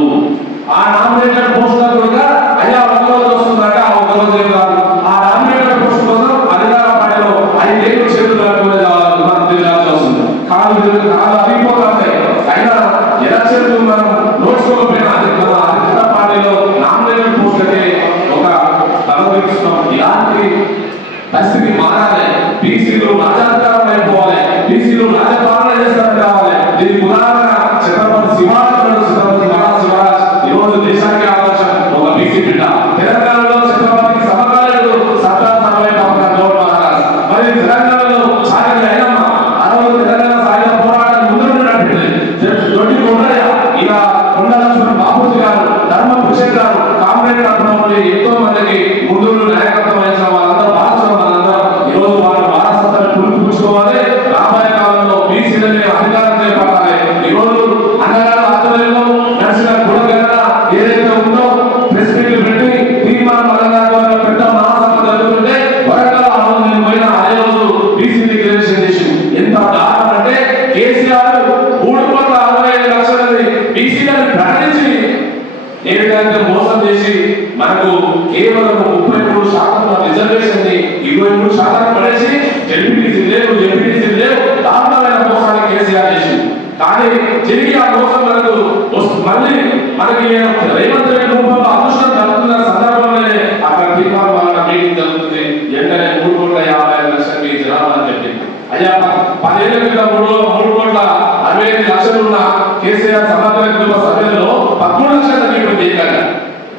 ఆ నామినేటెడ్ పోస్టులకు కూడా అయ్యా ఒకరోజు వస్తుందంటే ఆ ఒకరోజు ఏం కాదు. ఆ నామినేటెడ్ పోస్ట్ కోసం అధికార పార్టీలో 5 ఏళ్ళు చేతులు కట్టుకునే మనం తిరగాల్సి వస్తుంది. కాదు అభిపోతాయి. అయినా ఎలక్షన్ మనం నోడ్చుకోకపోయినా మన అధికార పార్టీలో నామినేటెడ్ పోస్టులకే ఒక తలపిస్తున్నాం. ఇలాంటి పరిస్థితి మారాలి. బీసీలు రాజాధికారం అయిపోవాలి. బీసీలు రాజపాలన చేస్తారని కావాలి. దీనికి ఉదాహరణ ఛత్రపతి శివాజీ, ఛత్రపతి మహాశివరాజ్ ఈరోజు దేశానికి ఆదర్శం. ఒక బీసీ బిడ్డ తెలంగాణలో ఛత్రపతికి సమకాలీనుడు సర్దార్ సర్వై బాబు గౌడ్ మహారాజ్. మరి తెలంగాణలో సాగరి అయినమ్మ ఆ రోజు తెలంగాణ సాయుధ పోరాటానికి ముందు నడిపింది. దొడ్డి కొండయ్య, ఇలా కొండలక్ష్మణ్ బాపూజీ గారు, ధర్మ భూషణ్ గారు, కామ్రేడ్ రత్నమౌళి ఎంతో మందికి ముందు నాయకత్వం వహించిన వాళ్ళందరూ భారతీయులు. మనందరం ఈరోజు వాళ్ళ వారసత్వాన్ని పులుపుచ్చుకోవాలి. రాబోయే కాలంలో బీసీలని అధికారం చేపట్టాలి. ఈరోజు అన్నగారు ఆధ్వర్యంలో నడిచిన గుణగణన ఏదైతే ఉందో ప్రెస్ మీట్లు పెట్టి తీర్మానం అన్నగారు పెద్ద మహాసభ జరుగుతుంటే వరంగల్ ఆ రోజు నేను పోయిన అదే రోజు బీసీ డిక్లరేషన్ చేసి ఎంత దారుణం అంటే కేసీఆర్ 3,65,00,000 బీసీలను ప్రకటించి ఏదైతే మోసం చేసి మనకు కేవలం 33% రిజర్వేషన్ ని 23% పడేసి జెడ్పీటీసీ లేవు, ఎంపీటీసీ లేవు, దారుణమైన మోసాన్ని కేసీఆర్ చేసి కానీ తిరిగి ఆ మోసం మనకు మళ్ళీ మనకి రేవంత్ రెడ్డి రూపంలో అదృష్టం జరుగుతున్న సందర్భంలోనే అక్కడ తీర్మానం వలన మీటింగ్ జరుగుతుంది. వెంటనే 3,55,00,000 మీ జనాభా అని చెప్పింది. అయ్యా 10 ఏళ్ల క్రితం 3,65,00,000 ఉన్న కేసీఆర్ సమాచార కుటుంబ సభ్యుల్లో 13 లక్షల తగ్గిపోయింది. ఏకంగా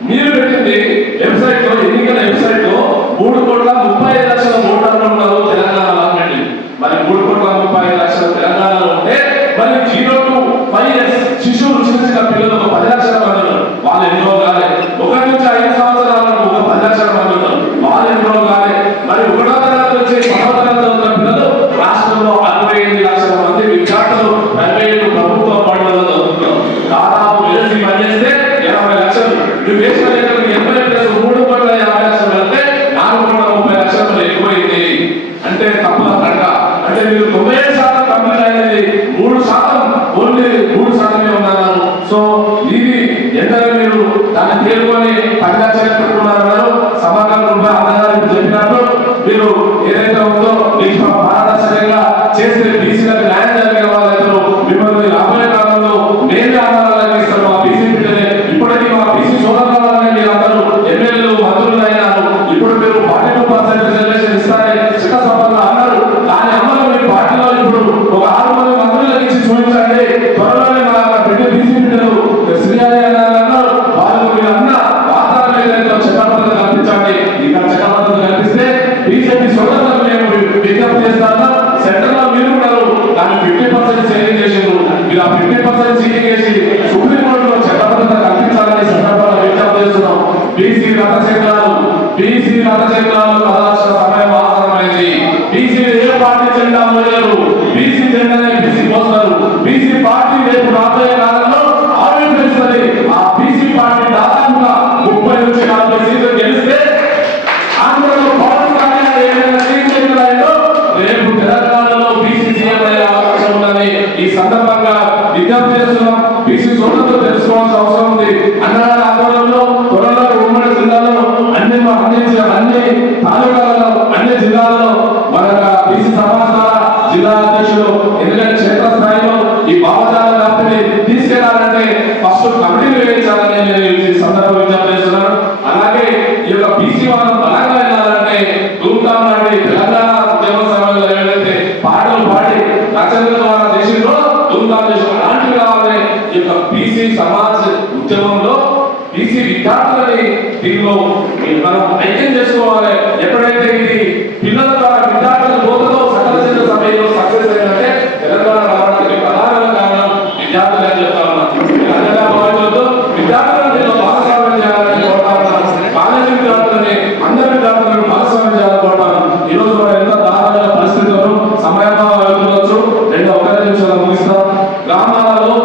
మీరు పెట్టింది వెబ్సైట్ లో, ఎన్నికల వెబ్సైట్ లో 3,35,00,000 ఓటర్లు ఉన్నారు తెలంగాణలో పెట్టింది. మరి 3,35,00,000 తెలంగాణలో ఉంటే మరి 0 to 5 years శిశువులు చిన్న పిల్లలు 10 లక్షల మంది ఉన్నారు. వాళ్ళు ఎన్నో కాలే. 1 నుంచి 5 సంవత్సరాల వరకు 10 లక్షల మంది ఉన్నారు. వాళ్ళు ఎన్నో కాలే. మరి 1వ తరగతి నుంచి 10వ తరగతి ఉన్న పిల్లలు రాష్ట్రంలో 68 లక్షల మంది విద్యార్థులు ప్రైవేటు ప్రభుత్వ బడులలో చదువుతున్నారు. దాదాపు వెలిసి పనిచేస్తే 80 లక్షలు. నువ్వు వేసిన లెక్కలు 80+3,50,00,000 వెళ్తే 4,30,00,000 ఎక్కువైంది. అంటే తప్పుల కనుక అంటే మీరు 90% కంప్లీట్ అయినది 3% ఓన్లీ 3% ఉన్నారు. సో ఇది ఎంతగా మీరు దాన్ని తేలుకొని 10 లక్షలు పెట్టుకున్నారన్నారు. సమాధానం రూపాయలు అన్నగారు చెప్పినట్టు మీరు ఏదైతే ఉందో మీకు పారదర్శకంగా చేస్తే బీసీలకు న్యాయం జరిగిన వాళ్ళందరూ మిమ్మల్ని రాబోయే కాలంలో నేనే ఆధారాలు ఇస్తారు. మా బీసీ బిడ్డలే ఇప్పటికీ మా బీసీ సోదరులనే మీరు అందరూ ఎమ్మెల్యేలు మంత్రులు అయినారు. ఇప్పుడు మీరు 42% రిజర్వేషన్ ఇస్తారని చట్టసభలో అన్నారు. దాని అమలు మీ పార్టీలో ఇప్పుడు ఒక 6 మంది మంత్రులకు ఇచ్చి చూపించండి. త్వరలోనే మా బిడ్డ బీసీ బిడ్డలు శ్రీయాలి అన్నారు. వాళ్ళకు మీరు అన్న వాతావరణం ఏదైతే చట్టబద్ధత కల్పించండి. ఇక్కడ చట్టబద్ధత కల్పిస్తే బీజేపీ సోదరులకు మేము విజ్ఞప్తి చేస్తాను. సెంటర్ లో మీరు ఉన్నారు. దాన్ని 50% సేవింగ్ చేసిండ్రు. మీరు ఆ 50% సీలింగ్ చేసి సుప్రీంకోర్టులో చట్టబద్ధత కల్పించాలని సందర్భంగా విజ్ఞప్తి చేస్తున్నాం. బీసీ రథ చక్రాలు కదలాల్సిన సమయం ఆసన్నమైంది. బీసీ ఏ పార్టీ జెండా మోయరు. బీసీ జెండానే బీసీ మోస్తారు. బీసీ పార్టీ రేపు రాబోయే కాలంలో ఆవిర్భవిస్తుంది. ఆ బీసీ పార్టీ దాదాపుగా 30 నుంచి 40 సీట్లు గెలిస్తే ఆంధ్రలో పవన్ కళ్యాణ్ ఏదైనా సీట్లు ఎదురైందో రేపు తెలంగాణలో బీసీ సీఎం అయ్యే అవకాశం ఉందని ఈ సందర్భంగా విజ్ఞప్తి చేస్తున్నాం. బీసీ సోదరులు తెలుసుకోవాల్సిన అవసరం ఉంది. అన్నగారి ఆధ్వర్యంలో త్వరలో ఉమ్మడి జిల్లాలో అన్ని తాలూకాలలో అన్ని జిల్లాలలో మన బీసీ సమాజ జిల్లా అధ్యక్షులు ఎందుకంటే క్షేత్రస్థాయిలో ఈ భావజాల వ్యాప్తిని తీసుకెళ్లాలంటే ఫస్ట్ కమిటీలు వేయించాలని నేను ఈ సందర్భంగా విజ్ఞప్తి చేస్తున్నాను. అలాగే ఈ యొక్క బీసీ వాదం బలంగా వెళ్ళాలంటే ధూమ్ధాం లాంటి తెలంగాణ ఉద్యమ సమయంలో ఏదైతే పాటలు పాడి రచనల ద్వారా దేశంలో ధూమ్ధాం చేసిన అలాంటివి కావాలని ఈ యొక్క బీసీ సమాజ్ ఉద్యమంలో బీసీ విద్యార్థులని దీనిలో మనం ఐక్యం చేసుకోవాలి. ఎప్పుడైతే ఇది పిల్లల ద్వారా విద్యార్థుల బోధలో సకల చిన్న సమయంలో సక్సెస్ అయిందంటే తెలంగాణ రావడానికి ప్రధాన కారణం విద్యార్థులు అని చెప్తా ఉన్నాం. విద్యార్థులను భాగస్వామ్యం చేయాలని కోరుతాను. కాలేజీ విద్యార్థులని అందరి విద్యార్థులను భాగస్వామ్యం చేయాలని కోరుతాను. ఈ రోజు మనం ఎంత దారుణమైన పరిస్థితులను సమయంలో వెళ్తుండొచ్చు. 1 నిమిషాలు ముగిస్తాం. గ్రామాలలో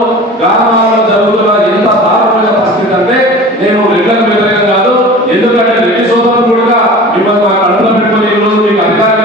జరుగుతున్న ఎంత దారుణమైన పరిస్థితి అంటే నేను రెడ్లకు వ్యతిరేకం కాదు. ఎందుకంటే రెడ్డి సోదరులు కూడా మిమ్మల్ని కడుపులో పెట్టుకుని ఈ రోజు మీకు అధికారం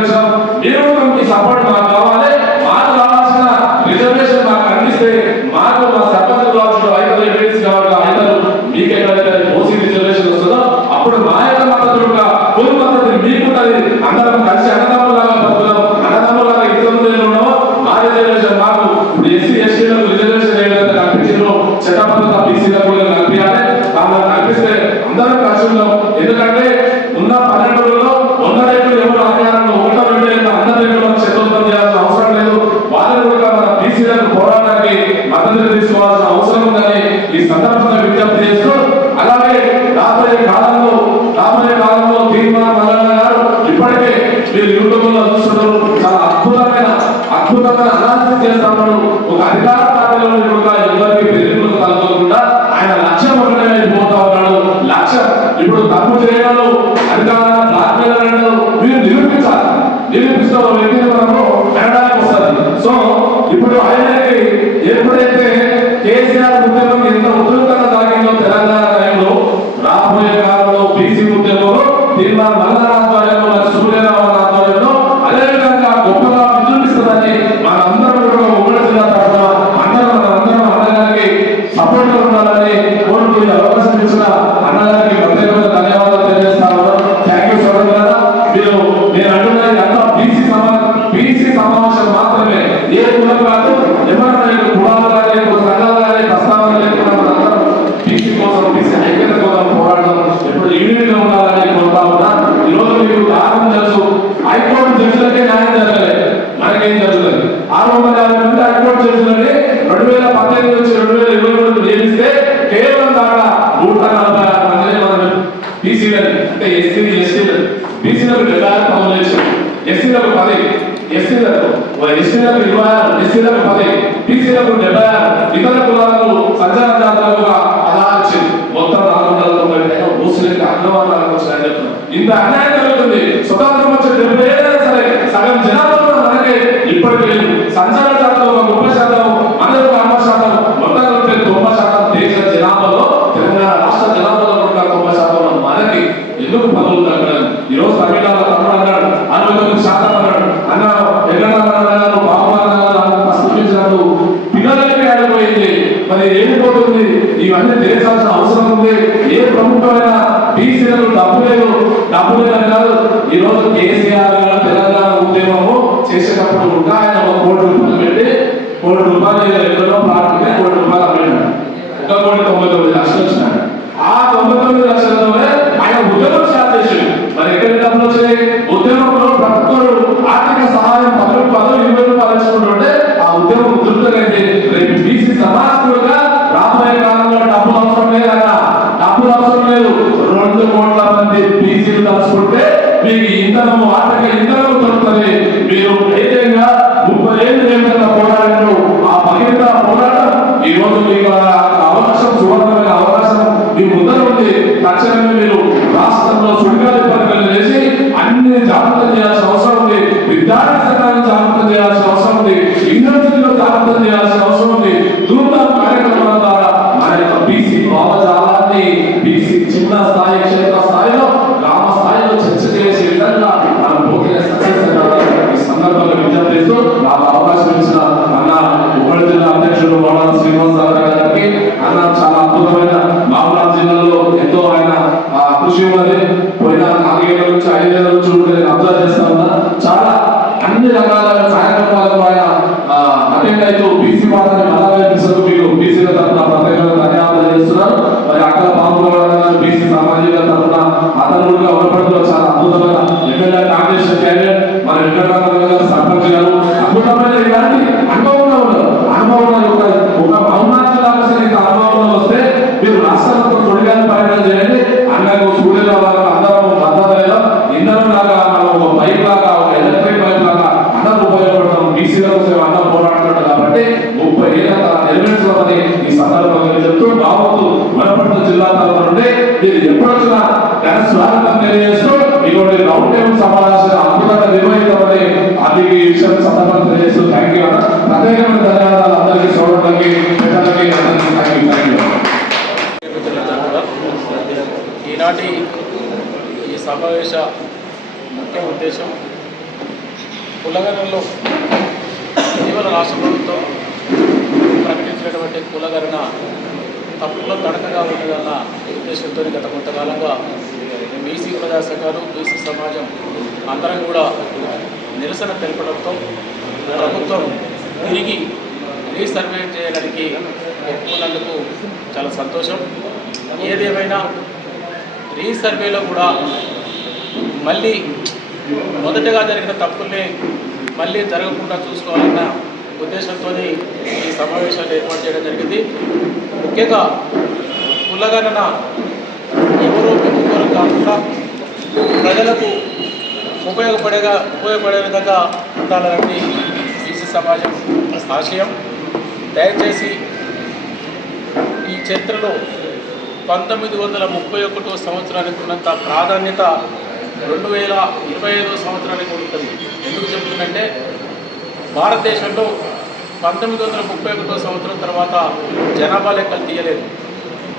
కేవలం దాకా 146 మందిని మనం బీసీలని అంటే ఎస్సీలు ఎస్టీలు బీసీలకు 76 పదవులు ఇచ్చారు, ఎస్సీలకు 10, ఎస్సీలకు 26, ఎస్సీలకు 10, బీసీలకు 76, ఇతర కులాలకు సంచార జాతరలుగా 16 ఇచ్చింది. మొత్తం 490 ఓసీలకి అగ్రవర్ణాలకు వచ్చాయని చెప్తున్నారు. ఇంత అన్యాయం జరుగుతుంది. స్వతంత్రం వచ్చే 70 ఏళ్ళైనా సరే సగం జనాభాలో మనకి ఇప్పటికీ లేదు. సంచార జాతర ఒక 30%, మనకు 40%, మొత్తం 90% దేశ జనాభాలో తెలంగాణ రాష్ట్ర జనాభాలో ఉన్న 90% మనకి ఎందుకు పదవులు తగ్గడం? ఈరోజు తమిళనాడు తమిళ అన్నాడు 69% అన్నాడు అన్న వెంకటరామరావు బాబురావు ప్రస్తుతించినట్టు పిల్లలకి ఆడిపోయింది. మరి ఏమిపోతుంది? ఇవన్నీ తెలిసాల్సిన అవసరం ఉంది. ఏ ప్రభుత్వమైనా బీసీలకు డబ్బు లేదు కాదు. ఈరోజు కేసీఆర్ తెలంగాణ ఉద్యమము చేసేటప్పుడు కూడా ఆయన 1 కోటి రూపాయలు పెట్టి 1 కోటి రూపాయలు ఎక్కడో ప్లాట్కి 1 కోటి రూపాయలు అమ్మాడు. 1,99,00,000 వచ్చినాడు. ఆ 99 లక్షలతోనే ఆయన ఉద్యమం స్టార్ట్ చేసింది. మరి ఎక్కడ డబ్బులు వచ్చాయి? ఉద్యమంలో ప్రభుత్వాలు ఆర్థిక సహాయం 10 రూపాయలు 20 రూపాయలు ఇచ్చుకుంటుంటే ఆ ఉద్యమం ఉధృతమైంది. రేపు బీసీ సమాజంగా రాబోయే కాలంలో డబ్బులు అవసరం లేదన్నా, డబ్బులు అవసరం లేదు. 2 కోట్ల మంది బీసీలు తలుచుకుంటే మీకు ఇంధనము ఆర్థిక ఇంధనము దొరుకుతుంది. మీరు ధైర్యంగా 30 ఏళ్ళు నిమిషంగా పోరాడారు. ఆ భగీరథ పోరాటం ఈ రోజు మీకు అవకాశం, సువర్ణమైన అవకాశం మీ ముందర ఉంది. తక్షణమే మీరు రాష్ట్రంలో సుడిగాలి పథకాలు చేసి అన్ని జాగ్రత్త చేయాల్సిన అవసరం ఉంది. విద్యార్థి సంఘాలను జాగ్రత్త చేయాల్సిన అవసరం ఉంది. యూనివర్సిటీలో జాగ్రత్త చేయాల్సిన అవసరం ఉంది. ధూమ్ధాం కార్యక్రమాల ద్వారా మన యొక్క బీసీ భావజాలాన్ని బీసీ చిన్న స్థాయి, క్షేత్ర స్థాయిలో, గ్రామ స్థాయిలో చర్చ చేసే విధంగా మనం పోతే సక్సెస్ ఈ సందర్భంగా విజ్ఞప్తి చేస్తూ నాకు అవకాశం ఇచ్చిన అన్న ఉమ్మడి జిల్లా అధ్యక్షుడు మోడాల శ్రీనివాసరావు గారికి, అన్న చాలా అద్భుతమైన మామూలు జిల్లాలో ఎంతో ఆయన కృషి ఉన్నది. పోయిన 4 ఏళ్ల నుంచి 5 ఏళ్ల నుంచి నేను అబ్జర్వ్ చేస్తా ఉన్నా. చాలా అన్ని రకాల కార్యక్రమాలకు ఆయన అటెండ్ అవుతూ బీసీ వాదాన్ని బలపరిస్తూ మీకు బీసీల తరఫున ప్రత్యేకంగా ధన్యవాదాలు చేస్తున్నారు. మరి అక్కడ పాల్గొనడం బీసీ సామాజిక తరఫున అతను కూడా ఉన్నప్పటిలో చాలా అద్భుతమైన ఎమ్మెల్యే కాంగ్రెస్ క్యాండిడేట్ మన వెంకటరామరావు గారు, సర్పంచ్ గారు అద్భుతమైన ఇలాంటి అనుభవంలో ఉన్నారు. అనుభవంలో ఒక మౌనాచలాల్సిన అనుభవంలో వస్తే మీరు రాష్ట్రంలో తొడిగాని ప్రయాణం చేయండి. అన్నకు సూర్యుల వారు అందరం మద్దతులో ఇంధనం లాగా మనం ఒక బైక్ లాగా, ఒక ఎలక్ట్రిక్ బైక్ లాగా అన్నం ఉపయోగపడతాం. బీసీల కోసం అన్నం పోరాడుతున్నాడు కాబట్టి 30 ఏళ్ళ నెరవేర్చుకోమని ఈ సందర్భంగా చెప్తూ బాబు వనపర్తి జిల్లా తరఫు నుండి మీరు ఎప్పుడొచ్చినా ఘన స్వాగతం తెలియజేస్తూ ఇటువంటి రౌండ్ టేబుల్ సమావేశం అద్భుతంగా నిర్వహించమని అది ఈ విషయం సందర్భంగా తెలియజేస్తూ థ్యాంక్ యూ అన్న. ప్రత్యేకమైన ధన్యవాదాలు అందరికీ, సోదరులకి, పెద్దలకి, అందరికీ థ్యాంక్ యూ. ఈనాటి ఈ సమావేశ ముఖ్య ఉద్దేశం కులగణనలో ఇటీవల రాష్ట్ర ప్రభుత్వం ప్రకటించినటువంటి కులగణన తప్పులో తడకగా ఉండదన్న ఉద్దేశంతో గత కొంతకాలంగా బీసీ ప్రజా సంఘాలు, బీసీ సమాజం అందరం కూడా నిరసన తెలపడంతో ప్రభుత్వం తిరిగి రీసర్వే చేయడానికి ఒప్పుకున్నందుకు చాలా సంతోషం. ఏదేమైనా రీసర్వేలో కూడా మళ్ళీ మొదటగా జరిగిన తప్పుల్ని మళ్ళీ జరగకుండా చూసుకోవాలన్న ఉద్దేశంతో ఈ సమావేశాలు ఏర్పాటు చేయడం జరిగింది. ముఖ్యంగా కులగణన ఎవరో పెట్టుకోవడం కాకుండా ప్రజలకు ఉపయోగపడే విధంగా ఉండాలని బీసీ సమాజం ఆశయం. దయచేసి ఈ చరిత్రలో 1931 సంవత్సరానికి ఉన్నంత ప్రాధాన్యత 2025 సంవత్సరానికి ఉంటుంది. ఎందుకు చెప్తుందంటే భారతదేశంలో 1931 సంవత్సరం తర్వాత జనాభా లెక్కలు తీయలేదు.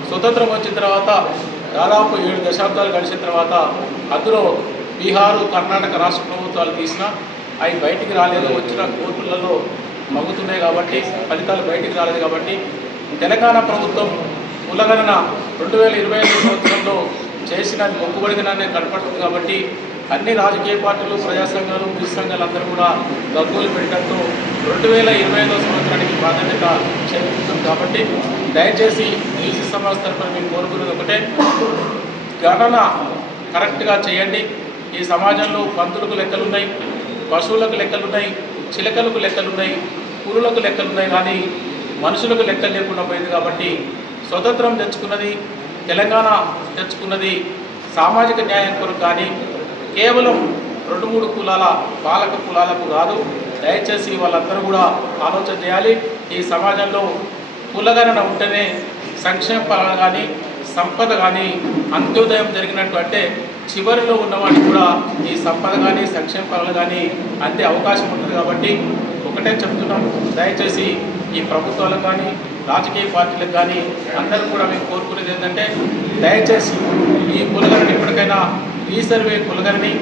స్వతంత్రం వచ్చిన తర్వాత దాదాపు 7 దశాబ్దాలు గడిచిన తర్వాత అందులో బీహారు, కర్ణాటక రాష్ట్ర ప్రభుత్వాలు తీసినా అవి బయటికి రాలేదు. వచ్చిన కోర్టులలో మగ్గుతున్నాయి కాబట్టి ఫలితాలు బయటికి రాలేదు. కాబట్టి తెలంగాణ ప్రభుత్వం కులగణన 2025 సంవత్సరంలో చేసినది మొక్కుబడిగానే కనపడుతుంది. కాబట్టి అన్ని రాజకీయ పార్టీలు, ప్రజా సంఘాలు, బీసీ సంఘాలు అందరూ కూడా గగ్గోలు పెట్టడంతో 2025 సంవత్సరానికి ప్రాధాన్యత చేకూరుతుంది. కాబట్టి దయచేసి బీసీ సమాజ తరఫున మేము కోరుకునేది ఒకటే, గణన కరెక్ట్గా చేయండి. ఈ సమాజంలో పందులకు లెక్కలున్నాయి, పశువులకు లెక్కలున్నాయి, చిలకలకు లెక్కలున్నాయి, పురులకు లెక్కలున్నాయి, కానీ మనుషులకు లెక్కలు లేకుండా పోయింది. కాబట్టి స్వతంత్రం తెచ్చుకున్నది, తెలంగాణ తెచ్చుకున్నది సామాజిక న్యాయం కొరకు కానీ కేవలం 2-3 కులాల పాలక కులాలకు కాదు. దయచేసి వాళ్ళందరూ కూడా ఆలోచన చేయాలి. ఈ సమాజంలో కులగణన ఉంటేనే సంక్షేమ ఫలాలు కానీ సంపద కానీ అంత్యోదయం జరిగినట్టు, అంటే చివరిలో ఉన్నవాడికి కూడా ఈ సంపద కానీ సంక్షేమ ఫలాలు కానీ అంతే అవకాశం ఉంటుంది. కాబట్టి ఒకటే చెప్తున్నాం, దయచేసి ఈ ప్రభుత్వాలకు కానీ రాజకీయ పార్టీలకు కానీ అందరూ కూడా మేము కోరుకునేది ఏంటంటే దయచేసి ఈ కులగణన ఇప్పటికైనా రీసర్వే కులగణని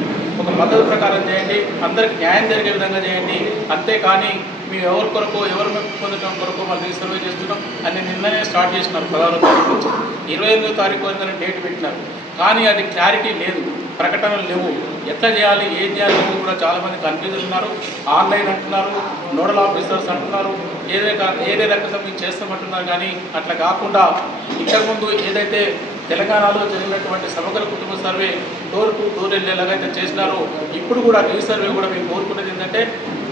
ఒక పద్ధతి ప్రకారం చేయండి, అందరికి న్యాయం జరిగే విధంగా చేయండి. అంతేకాని మేము ఎవరి కొరకు ఎవరు మెప్పు పొందడం కొరకు మళ్ళీ రీసర్వే చేస్తున్నాం అని నిన్ననే స్టార్ట్ చేసినారు. 16వ తారీఖు నుంచి 28వ తారీఖు వరకు డేట్ పెట్టినారు, కానీ అది క్లారిటీ లేదు, ప్రకటనలు లేవు. ఎట్లా చేయాలి, ఏం చేయాలి కూడా చాలామంది కన్ఫ్యూజన్ ఉన్నారు. ఆన్లైన్ అంటున్నారు, నోడల్ ఆఫీసర్స్ అంటున్నారు, ఏదే రకంగా మేము చేస్తామంటున్నారు. కానీ అట్లా కాకుండా ఇంతకుముందు ఏదైతే తెలంగాణలో జరిగినటువంటి సమగ్ర కుటుంబ సర్వే డోర్ టు డోర్ వెళ్ళేలాగా అయితే చేసినారో ఇప్పుడు కూడా రీసర్వే కూడా మేము కోరుకునేది ఏంటంటే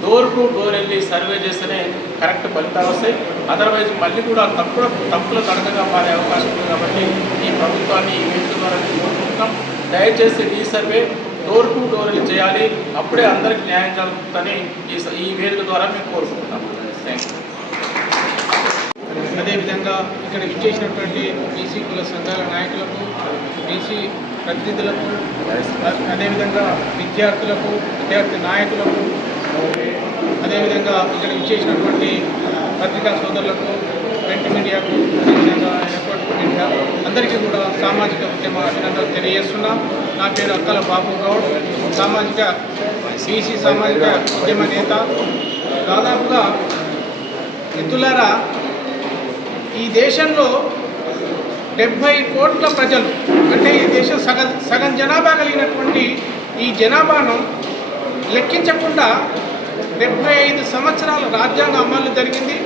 డోర్ టు డోర్ వెళ్ళి సర్వే చేస్తేనే కరెక్ట్ ఫలితాలు వస్తాయి. అదర్వైజ్ మళ్ళీ కూడా తప్పుల తడకగా మారే అవకాశం ఉంది. కాబట్టి ఈ ప్రభుత్వాన్ని ఈ వేదిక ద్వారా కోరుకుంటున్నాం, దయచేసి రీసర్వే డోర్ టు డోర్ వెళ్ళి చేయాలి, అప్పుడే అందరికీ న్యాయం జరుగుతుందని ఈ వేదిక ద్వారా మేము కోరుకుంటున్నాం. Thank you. అదేవిధంగా ఇక్కడ ఇచ్చేసినటువంటి బీసీ కుల సంఘాల నాయకులకు, బీసీ ప్రతినిధులకు, అదేవిధంగా విద్యార్థులకు, విద్యార్థి నాయకులకు, అదేవిధంగా ఇక్కడ ఇచ్చేసినటువంటి పత్రికా సోదరులకు, ప్రింట్ మీడియాకు, అదేవిధంగా ఎలక్ట్రానిక్ మీడియా అందరికీ కూడా సామాజిక ఉద్యమ అభినందనలు తెలియజేస్తున్నాం. నా పేరు అక్కల బాబు గౌడ్, బీసీ సామాజిక ఉద్యమ నేత. దాదాపుగా మిత్రులారా, ఈ దేశంలో 70 కోట్ల ప్రజలు, అంటే ఈ దేశం సగం జనాభా కలిగినటువంటి ఈ జనాభాను లెక్కించకుండా 75 సంవత్సరాల రాజ్యాంగ అమలు జరిగింది.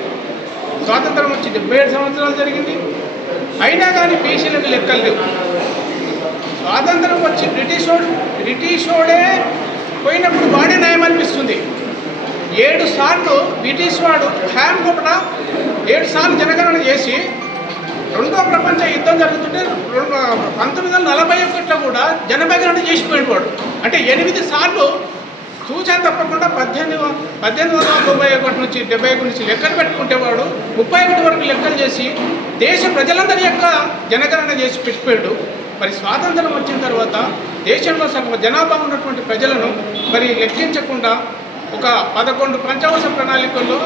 స్వాతంత్రం వచ్చి 77 సంవత్సరాలు జరిగింది. అయినా కానీ బీసీలకు లెక్కలు లేవు. స్వాతంత్రం వచ్చి బ్రిటిషోడే పోయినప్పుడు వాడే న్యాయం అనిపిస్తుంది. 7 సార్లు బ్రిటిష్ వాడు హ్యామ్ లోపల 7 సార్లు జనగణన చేసి రెండో ప్రపంచ యుద్ధం జరుగుతుంటే 1941లో కూడా జనగణన చేసిపోయినవాడు. అంటే 8 సార్లు సూచన తప్పకుండా 1891 నుంచి 71 నుంచి లెక్కలు పెట్టుకుంటేవాడు 31 వరకు లెక్కలు చేసి దేశ ప్రజలందరి యొక్క జనగణన చేసి పెట్టిపోయాడు. మరి స్వాతంత్రం వచ్చిన తర్వాత దేశంలో సగం జనాభా ఉన్నటువంటి ప్రజలను మరి లెక్కించకుండా ఒక 11 పంచవర్ష ప్రణాళికల్లో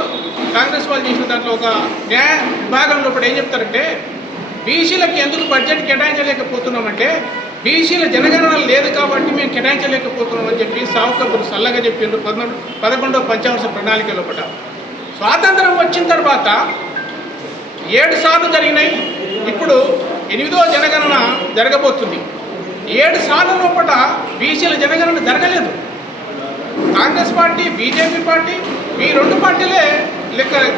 కాంగ్రెస్ వాళ్ళు చేసిన దాంట్లో ఒక న్యాయ విభాగంలో ఇప్పుడు ఏం చెప్తారంటే, బీసీలకు ఎందుకు బడ్జెట్ కేటాయించలేకపోతున్నామంటే బీసీల జనగణన లేదు కాబట్టి మేము కేటాయించలేకపోతున్నామని చెప్పి సావుకబురు సల్లగా చెప్పిండ్రు 11వ పంచవర్ష ప్రణాళిక లోపల. స్వాతంత్రం వచ్చిన తర్వాత 7 సార్లు జరిగినాయి. ఇప్పుడు 8వ జనగణన జరగబోతుంది. 7 సార్ల లోపల బీసీల జనగణన జరగలేదు. కాంగ్రెస్ పార్టీ, బీజేపీ పార్టీ, ఈ 2 పార్టీలే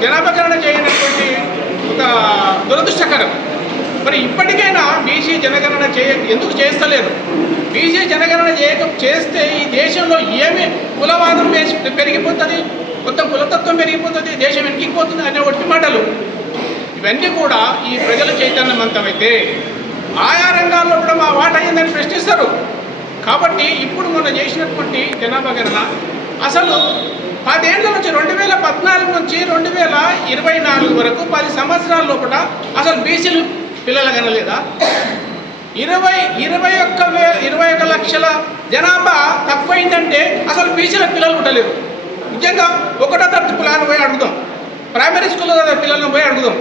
జనాభా గణన చేయనటువంటి ఒక దురదృష్టకరం. మరి ఇప్పటికైనా బీసీ జనగణన ఎందుకు చేస్తలేరు? బీసీ జనగణన చేస్తే ఈ దేశంలో ఏమి కులవాదం పెరిగిపోతుంది, మొత్తం కులతత్వం పెరిగిపోతుంది, దేశం వెనక్కిపోతుంది అనే ఒట్టి మాటలు. ఇవన్నీ కూడా ఈ ప్రజల చైతన్యవంతమైతే ఆయా రంగాల్లో కూడా మా వాట అయిందని ప్రశ్నిస్తారు. కాబట్టి ఇప్పుడు మొన్న చేసినటువంటి జనాభా గణన అసలు 10 ఏళ్ల నుంచి 2014 నుంచి 2024 వరకు 10 సంవత్సరాల లోపల అసలు బీసీలు పిల్లల గణలేదా? 21 లక్షల జనాభా తక్కువైందంటే అసలు బీసీల పిల్లలు ఉండలేరు. నిజంగా 1వ తరగతి పిల్లలను పోయి అడుగుదాం, ప్రైమరీ స్కూల్లో పిల్లలను పోయి అడుగుదాం,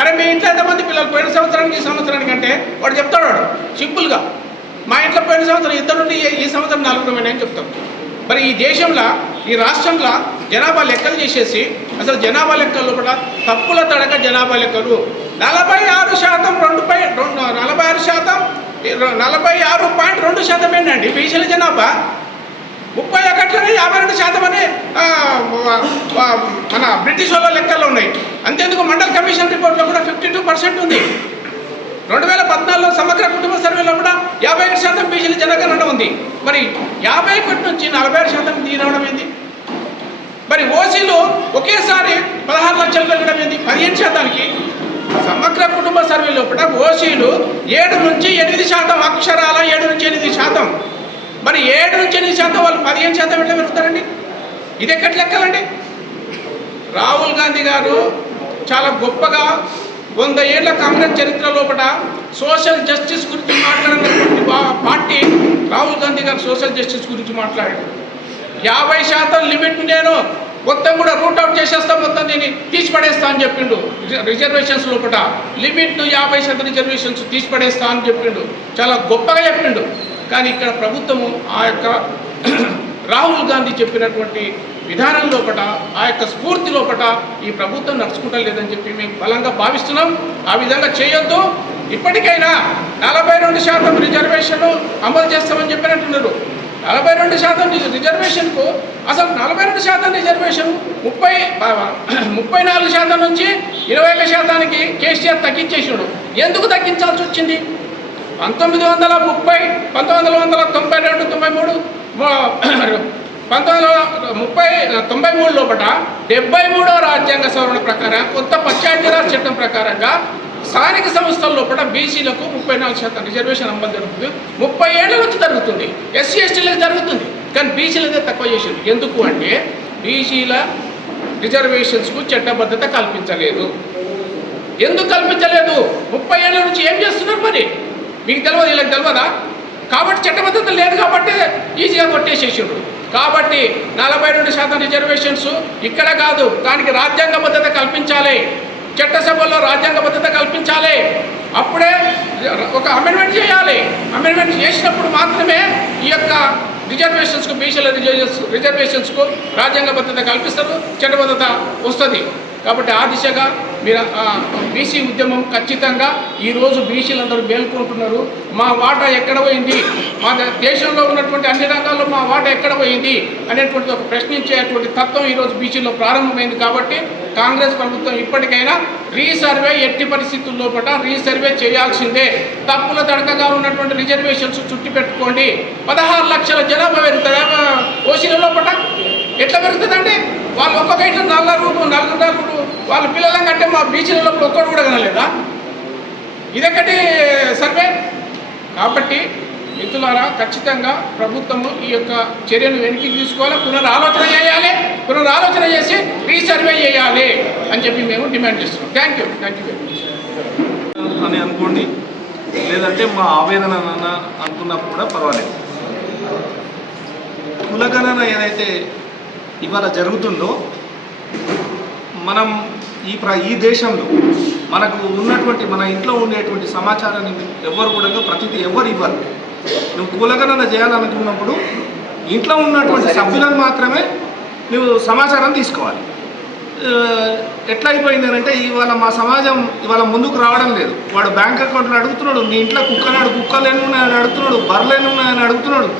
అరే మీ ఇంట్లో ఎంతమంది పిల్లలు పోయిన సంవత్సరానికి ఈ సంవత్సరానికి అంటే వాడు చెప్తాడు, వాడు సింపుల్గా మా ఇంట్లో పోయిన సంవత్సరం 2 నుండి ఈ సంవత్సరం 4 అని చెప్తాం. మరి ఈ దేశంలో, ఈ రాష్ట్రంలో జనాభా లెక్కలు చేసేసి అసలు జనాభా లెక్కల లోపల తప్పుల తడక జనాభా లెక్కలు 46.2% ఏంటండి బీసీల జనాభా. 31 52% అని మన బ్రిటిష్ వాళ్ళ లెక్కల్లో ఉన్నాయి. అంతేందుకు మండల్ కమిషన్ రిపోర్ట్లో కూడా 52% ఉంది. 2014లో సమగ్ర కుటుంబ సర్వేలో కూడా 51% బీసీల జనగణన ఉంది. మరి 51 నుంచి 46% తీరవడం ఏంది? మరి ఓసీలు ఒకేసారి 16 లక్షలు పెరగడం ఏంది? 15%. సమగ్ర కుటుంబ 7 నుంచి 8% అక్షరాల 7 నుంచి 8%. మరి 7 నుంచి 8% వాళ్ళు 15% ఎట్లా పెరుగుతారండి? ఇది ఎక్కడి లెక్కలండి? రాహుల్ గాంధీ గారు చాలా గొప్పగా 100 ఏళ్ల కాంగ్రెస్ చరిత్ర లోపల సోషల్ జస్టిస్ గురించి మాట్లాడినటువంటి పార్టీ రాహుల్ గాంధీ గారు సోషల్ జస్టిస్ గురించి మాట్లాడాడు. 50% లిమిట్ నేను మొత్తం కూడా రూట్ అవుట్ చేసేస్తా, మొత్తం దీన్ని తీసిపడేస్తా అని చెప్పిండు. రిజర్వేషన్స్ లోపల లిమిట్ను 50% రిజర్వేషన్స్ తీసిపడేస్తా అని చెప్పిండు. చాలా గొప్పగా చెప్పిండు. కానీ ఇక్కడ ప్రభుత్వము ఆ యొక్క రాహుల్ గాంధీ చెప్పినటువంటి విధానం లోపల, ఆ యొక్క స్ఫూర్తి లోపల ఈ ప్రభుత్వం నడుచుకుంటా లేదని చెప్పి మేము బలంగా భావిస్తున్నాం. ఆ విధంగా చేయొద్దు. ఇప్పటికైనా 42% రిజర్వేషన్ అమలు చేస్తామని చెప్పినట్టున్నారు. 42% రిజర్వేషన్కు అసలు 42% రిజర్వేషన్ 34% నుంచి 21% కేసీఆర్ తగ్గించేసాడు. ఎందుకు తగ్గించాల్సి వచ్చింది? 1930, 1992, 93, 1993 లోపల 73వ రాజ్యాంగ సవరణ ప్రకారం కొత్త పంచాయతీరాజ్ చట్టం ప్రకారంగా స్థానిక సంస్థల లోపల బీసీలకు 34% రిజర్వేషన్ అమలు జరుగుతుంది. 30 ఏళ్ల నుంచి జరుగుతుంది. ఎస్సీ ఎస్టీలకు జరుగుతుంది. కానీ బీసీలదే తక్కువ చేసింది. ఎందుకు అంటే బీసీల రిజర్వేషన్స్కు చట్టబద్ధత కల్పించలేదు. ఎందుకు కల్పించలేదు? 30 ఏళ్ల నుంచి ఏం చేస్తున్నారు మరి? మీకు తెలియదు, వీళ్ళకి తెలియదా? కాబట్టి చట్టబద్ధత లేదు కాబట్టి ఈజీగా కొట్టేసేసాడు. కాబట్టి 42% రిజర్వేషన్స్ ఇక్కడ కాదు, దానికి రాజ్యాంగబద్ధత కల్పించాలి. చట్టసభలో రాజ్యాంగబద్ధత కల్పించాలి. అప్పుడే ఒక అమెండ్మెంట్ చేయాలి. అమెండ్మెంట్ చేసినప్పుడు మాత్రమే ఈ యొక్క రిజర్వేషన్స్కు, బీసీల రిజర్వేషన్స్కు రాజ్యాంగబద్ధత కల్పిస్తారు, చట్టబద్ధత వస్తుంది. కాబట్టి ఆ దిశగా మీరు బీసీ ఉద్యమం ఖచ్చితంగా ఈరోజు బీసీలందరూ మేల్కొంటున్నారు. మా వాటా ఎక్కడ పోయింది, మా దేశంలో ఉన్నటువంటి అన్ని రంగాల్లో మా వాటా ఎక్కడ పోయింది అనేటువంటి ఒక ప్రశ్నించేటువంటి తత్వం ఈరోజు బీసీలో ప్రారంభమైంది. కాబట్టి కాంగ్రెస్ ప్రభుత్వం ఇప్పటికైనా రీసర్వే, ఎట్టి పరిస్థితుల్లో రీసర్వే చేయాల్సిందే. తప్పుల తడకగా ఉన్నటువంటి రిజర్వేషన్స్ చుట్టి పెట్టుకోండి. 16 లక్షల జనాభా పెరుగుతుంది ఓసీల లోపల. ఎట్లా పెరుగుతుందండి? వాళ్ళు ఒక్కొక్క ఇంట్లో 4 వాళ్ళ పిల్లల కంటే మా బీచ్ల లోపల ఒక్కడు కూడా కనలేదా? ఇదొకటి సర్వే. కాబట్టి మిత్రులారా, ఖచ్చితంగా ప్రభుత్వము ఈ యొక్క చర్యను వెనక్కి తీసుకోవాలి, పునరాలోచన చేసి రీసర్వే చేయాలి అని చెప్పి మేము డిమాండ్ చేస్తున్నాం. థ్యాంక్ యూ వెరీ మచ్ అని అనుకోండి, లేదంటే మా ఆవేదన అనుకున్నప్పుడు కూడా పర్వాలేదు. కులగణన ఏదైతే ఇవాళ జరుగుతుందో, మనం ఈ దేశంలో మనకు ఉన్నటువంటి మన ఇంట్లో ఉండేటువంటి సమాచారాన్ని ఎవరు కూడా ప్రతిదీ ఎవరు ఇవ్వరు. నువ్వు కులగణన చేయాలనుకున్నప్పుడు ఇంట్లో ఉన్నటువంటి సభ్యులను మాత్రమే నువ్వు సమాచారం తీసుకోవాలి. ఎట్లా అయిపోయింది అంటే ఇవాళ మా సమాజం ఇవాళ ముందుకు రావడం లేదు. వాడు బ్యాంక్ అకౌంట్లో అడుగుతున్నాడు, నీ ఇంట్లో కుక్కలు ఎన్ని ఉన్నాయని అడుగుతున్నాడు, బర్రెలు ఎన్ని ఉన్నాయని అడుగుతున్నాడు.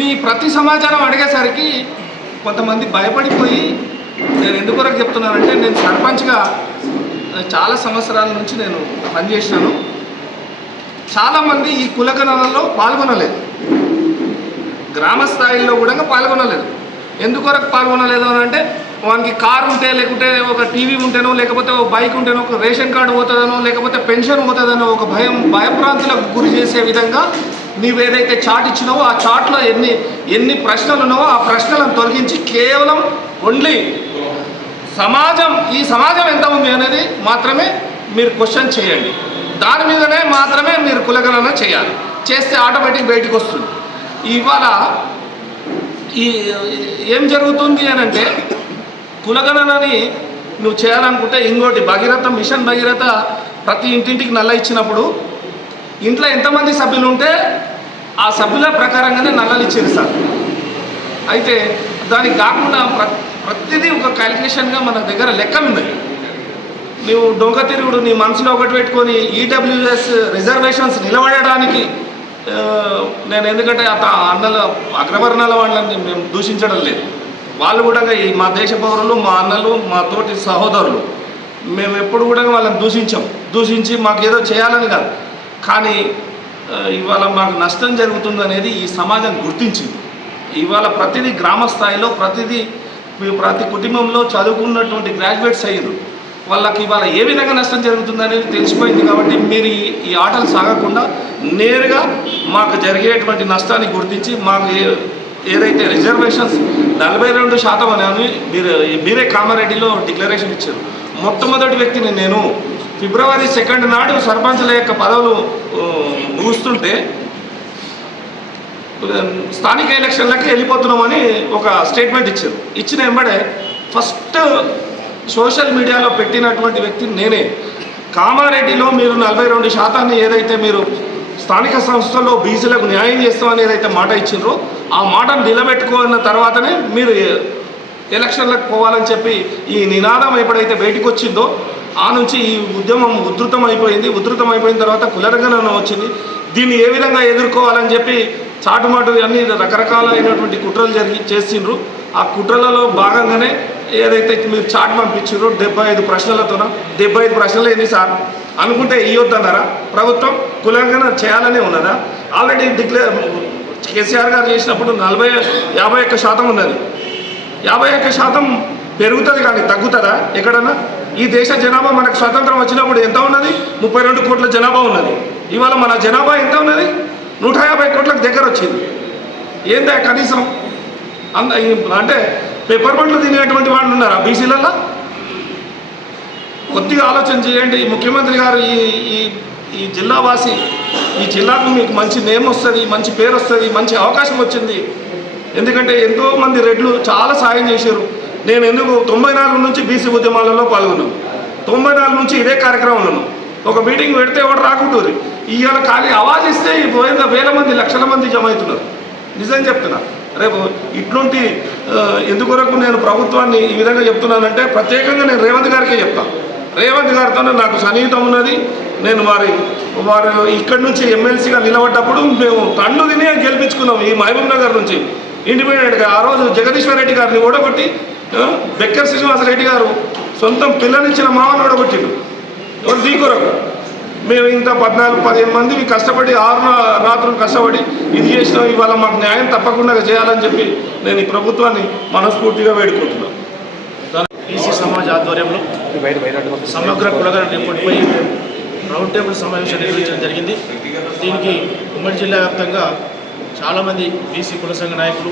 నీ ప్రతి సమాచారం అడిగేసరికి కొంతమంది భయపడిపోయి, నేను ఎందుకొరకు చెప్తున్నానంటే, నేను సర్పంచ్గా చాలా సంవత్సరాల నుంచి నేను పనిచేసినాను. చాలామంది ఈ కులగణనలో పాల్గొనలేదు, గ్రామ స్థాయిలో కూడా పాల్గొనలేదు. ఎందుకొరకు పాల్గొనలేదు అని అంటే, వానికి కారు ఉంటే, లేకుంటే ఒక టీవీ ఉంటేనో, లేకపోతే ఒక బైక్ ఉంటేనో, ఒక రేషన్ కార్డు పోతుందనో, లేకపోతే పెన్షన్ పోతుందనో ఒక భయభ్రాంతులకు గురి చేసే విధంగా నీవేదైతే చాట్ ఇచ్చినావో ఆ చాట్లో ఎన్ని ప్రశ్నలు ఉన్నావో ఆ ప్రశ్నలను తొలగించి కేవలం ఓన్లీ ఈ సమాజం ఎంత ఉంది అనేది మాత్రమే మీరు క్వశ్చన్ చేయండి. దాని మీదనే మాత్రమే మీరు కులగణన చేయాలి. చేస్తే ఆటోమేటిక్ బయటికి వస్తుంది. ఇవాళ ఏం జరుగుతుంది అని అంటే, కులగణనని నువ్వు చేయాలనుకుంటే ఇంకోటి భగీరథ, మిషన్ భగీరథ ప్రతి ఇంటింటికి నల్ల ఇచ్చినప్పుడు ఇంట్లో ఎంతమంది సభ్యులు ఉంటే ఆ సభ్యుల ప్రకారంగానే నల్లలు ఇచ్చేది సార్. అయితే దానికి కాకుండా ప్రతిదీ ఒక క్యాలిక్యులేషన్గా మన దగ్గర లెక్కలు ఉన్నాయి. నువ్వు డొంక తిరుగుడు నీ మనసులో ఒకటి పెట్టుకొని ఈడబ్ల్యూఎస్ రిజర్వేషన్స్ నిలబడడానికి నేను, ఎందుకంటే అగ్రవర్ణాల వాళ్ళని మేము దూషించడం లేదు. వాళ్ళు కూడా మా దేశ పౌరులు, మా అన్నలు, మా తోటి సహోదరులు. మేము ఎప్పుడు కూడా వాళ్ళని దూషించి మాకు ఏదో చేయాలని కాదు. కానీ ఇవాళ మాకు నష్టం జరుగుతుందనేది ఈ సమాజం గుర్తించింది. ఇవాళ ప్రతిదీ గ్రామ స్థాయిలో ప్రతి కుటుంబంలో చదువుకున్నటువంటి గ్రాడ్యుయేట్స్ అయ్యారు. వాళ్ళకి ఇవాళ ఏ విధంగా నష్టం జరుగుతుందనేది తెలిసిపోయింది. కాబట్టి మీరు ఈ ఆటలు సాగకుండా నేరుగా మాకు జరిగేటువంటి నష్టాన్ని గుర్తించి మాకు ఏదైతే రిజర్వేషన్స్ 42% అని మీరే కామారెడ్డిలో డిక్లరేషన్ ఇచ్చారు. మొట్టమొదటి వ్యక్తిని నేను ఫిబ్రవరి 2 నాడు సర్పంచ్ల యొక్క పదవులు ముగుస్తుంటే స్థానిక ఎలక్షన్లకి వెళ్ళిపోతున్నామని ఒక స్టేట్మెంట్ ఇచ్చారు. ఇచ్చిన వెంబడే ఫస్ట్ సోషల్ మీడియాలో పెట్టినటువంటి వ్యక్తి నేనే. కామారెడ్డిలో మీరు 42% ఏదైతే మీరు స్థానిక సంస్థల్లో బీసీలకు న్యాయం చేస్తామని ఏదైతే మాట ఇచ్చిండ్రో ఆ మాటను నిలబెట్టుకున్న తర్వాతనే మీరు ఎలక్షన్లకు పోవాలని చెప్పి ఈ నినాదం ఎప్పుడైతే బయటకు వచ్చిందో ఆ నుంచి ఈ ఉద్యమం ఉధృతం అయిపోయిన తర్వాత కులరంగన వచ్చింది. దీన్ని ఏ విధంగా ఎదుర్కోవాలని చెప్పి చాటుమాటు అన్ని రకరకాలైనటువంటి కుట్రలు చేసిండ్రు. ఆ కుట్రలలో భాగంగానే ఏదైతే మీరు చాట్ పంపించారో 75 ప్రశ్నలతోన 75 ప్రశ్నలు ఏంది సార్ అనుకుంటే ఇవ్వద్దన్నారా? ప్రభుత్వం కులంగా చేయాలనే ఉన్నదా? ఆల్రెడీ కేసీఆర్ గారు చేసినప్పుడు 51% ఉన్నది. 51% పెరుగుతుంది కానీ తగ్గుతుందా ఎక్కడన్నా? ఈ దేశ జనాభా మనకు స్వతంత్రం వచ్చినప్పుడు ఎంత ఉన్నది? 32 కోట్ల జనాభా ఉన్నది. ఇవాళ మన జనాభా ఎంత ఉన్నది? 150 కోట్లకు దగ్గర వచ్చింది. ఏందా కనీసం అంటే పేపర్ బండ్లు తినేటువంటి వాళ్ళు ఉన్నారా బీసీలలో? కొద్దిగా ఆలోచన చేయండి. ముఖ్యమంత్రి గారు ఈ జిల్లావాసి, ఈ జిల్లాకు మీకు మంచి నేమ్ వస్తుంది, మంచి పేరు వస్తుంది, మంచి అవకాశం వచ్చింది. ఎందుకంటే ఎంతోమంది రెడ్లు చాలా సాయం చేశారు. నేను 94 నుంచి బీసీ ఉద్యమాలలో పాల్గొన్నాను. 94 నుంచి ఇదే కార్యక్రమంలో ఒక మీటింగ్ పెడితే ఎవరు రాకుంటుంది. ఇవాళ ఖాళీ ఆవాజ్ ఇస్తే వేల మంది లక్షల మంది జమ అవుతున్నారు. నిజం చెప్తున్నా. రేపు ఇట్లాంటి ఎందుకొరకు నేను ప్రభుత్వాన్ని ఈ విధంగా చెప్తున్నానంటే ప్రత్యేకంగా నేను రేవంత్ గారికే చెప్తాను. రేవంత్ గారితో నాకు సన్నిహితం ఉన్నది. నేను వారు ఇక్కడి నుంచి ఎమ్మెల్సీగా నిలబడ్డప్పుడు మేము తండ్రు తినే గెలిపించుకున్నాం ఈ మహబూబ్ నగర్ నుంచి ఇండిపెండెంట్గా. ఆ రోజు జగదీశ్వర్ రెడ్డి గారిని ఓడగొట్టి బెక్కర్ శ్రీనివాసరెడ్డి గారు సొంతం పిల్లనిచ్చిన మామని ఓడగొట్టిండు. ఎవరు దీకొరకు మేము ఇంత 14-15 మంది కష్టపడి 6 రాత్రులు కష్టపడి ఇది చేసినాం. ఇవాళ మాకు న్యాయం తప్పకుండా చేయాలని చెప్పి నేను ఈ ప్రభుత్వాన్ని మనస్ఫూర్తిగా వేడుకుంటున్నాను. బీసీ సమాజ్ ఆధ్వర్యంలో సమగ్ర కులగణన రిపోర్ట్పై రౌండ్ టేబుల్ సమావేశం నిర్వహించడం జరిగింది. దీనికి ఉమ్మడి జిల్లా వ్యాప్తంగా చాలామంది బీసీ కుల సంఘ నాయకులు,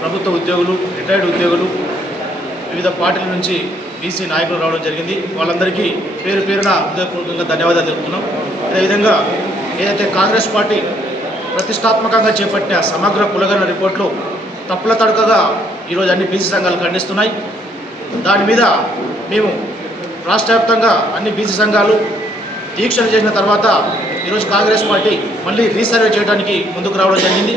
ప్రభుత్వ ఉద్యోగులు, రిటైర్డ్ ఉద్యోగులు, వివిధ పార్టీల నుంచి బీసీ నాయకులు రావడం జరిగింది. వాళ్ళందరికీ పేరు పేరున హృదయపూర్వకంగా ధన్యవాదాలు తెలుపుతున్నాం. అదేవిధంగా ఏదైతే కాంగ్రెస్ పార్టీ ప్రతిష్టాత్మకంగా చేపట్టిన సమగ్ర కులగణన రిపోర్ట్లో తప్పుల తడకగా ఈరోజు అన్ని బీసీ సంఘాలు ఖండిస్తున్నాయి. దాని మీద మేము రాష్ట్ర వ్యాప్తంగా అన్ని బీసీ సంఘాలు దీక్షలు చేసిన తర్వాత ఈరోజు కాంగ్రెస్ పార్టీ మళ్ళీ రీసర్వే చేయడానికి ముందుకు రావడం జరిగింది.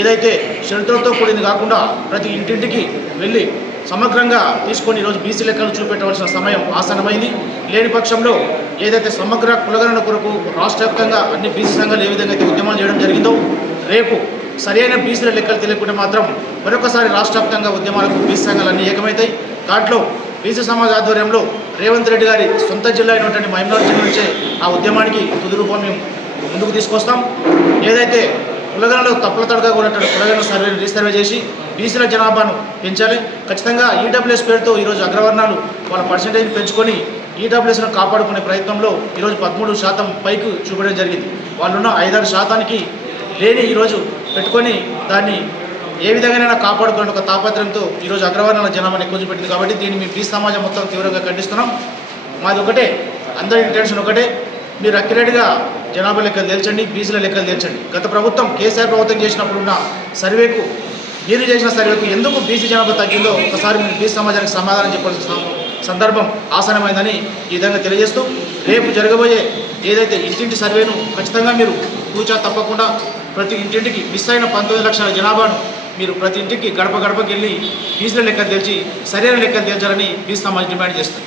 ఏదైతే షరతులతో కూడింది కాకుండా ప్రతి ఇంటింటికి వెళ్ళి సమగ్రంగా తీసుకొని ఈరోజు బీసీ లెక్కలు చూపెట్టవలసిన సమయం ఆసన్నమైంది. లేని పక్షంలో ఏదైతే సమగ్ర కులగణన కొరకు రాష్ట్ర వ్యాప్తంగా అన్ని బీసీ సంఘాలు ఏ విధంగా అయితే ఉద్యమాలు చేయడం జరిగిందో రేపు సరైన బీసీల లెక్కలు తెలియకుండా మాత్రం మరొకసారి రాష్ట్ర వ్యాప్తంగా ఉద్యమాలకు బీసీ సంఘాలు అన్నీ ఏకమవుతాయి. దాంట్లో బీసీ సమాజ్ ఆధ్వర్యంలో రేవంత్ రెడ్డి గారి సొంత జిల్లా అయినటువంటి మహబూబ్ జిల్లా నుంచే ఆ ఉద్యమానికి తుది రూపం మేము ముందుకు తీసుకొస్తాం. ఏదైతే కులగణలో తప్పుల తడగా ఉన్నటువంటి కులగణ సర్వేను రీసర్వే చేసి బీసీల జనాభాను పెంచాలి. ఖచ్చితంగా ఈడబ్ల్యూఎస్ పేరుతో ఈరోజు అగ్రవర్ణాలు వాళ్ళ పర్సంటేజ్ని పెంచుకొని ఈడబ్ల్యూఎస్ను కాపాడుకునే ప్రయత్నంలో ఈరోజు 13% పైకి చూపడం జరిగింది. వాళ్ళున్న 5-6% లేని ఈరోజు పెట్టుకొని దాన్ని ఏ విధంగానైనా కాపాడుకునే ఒక తాపత్రయంతో ఈరోజు అగ్రవర్ణాల జనాభాను ఎక్కువ చూపెట్టింది. కాబట్టి దీన్ని మీ బీసీ సమాజం మొత్తం తీవ్రంగా ఖండిస్తున్నాం. మాది ఒకటే, అందరి ఇంటెన్షన్ ఒకటే, మీరు అక్యురేట్గా జనాభా లెక్కలు తేల్చండి, బీసీల లెక్కలు తేల్చండి. గత ప్రభుత్వం కేసీఆర్ ప్రభుత్వం చేసినప్పుడున్న సర్వేకు, మీరు చేసిన సర్వేకు ఎందుకు బీసీ జనాభా తగ్గిందో ఒకసారి మీరు బీసీ సమాజానికి సమాధానం చెప్పాల్సిన సందర్భం ఆసనమైందని ఈ విధంగా తెలియజేస్తూ రేపు జరగబోయే ఏదైతే ఇంటింటి సర్వేను ఖచ్చితంగా మీరు కూర్చా తప్పకుండా ప్రతి ఇంటింటికి మిస్ అయిన 19 లక్షల జనాభాను మీరు ప్రతి ఇంటికి గడప గడపకి వెళ్ళి బీసీల లెక్కలు తేల్చి సరైన లెక్కలు తేల్చాలని బీసీ సమాజం డిమాండ్ చేస్తుంది.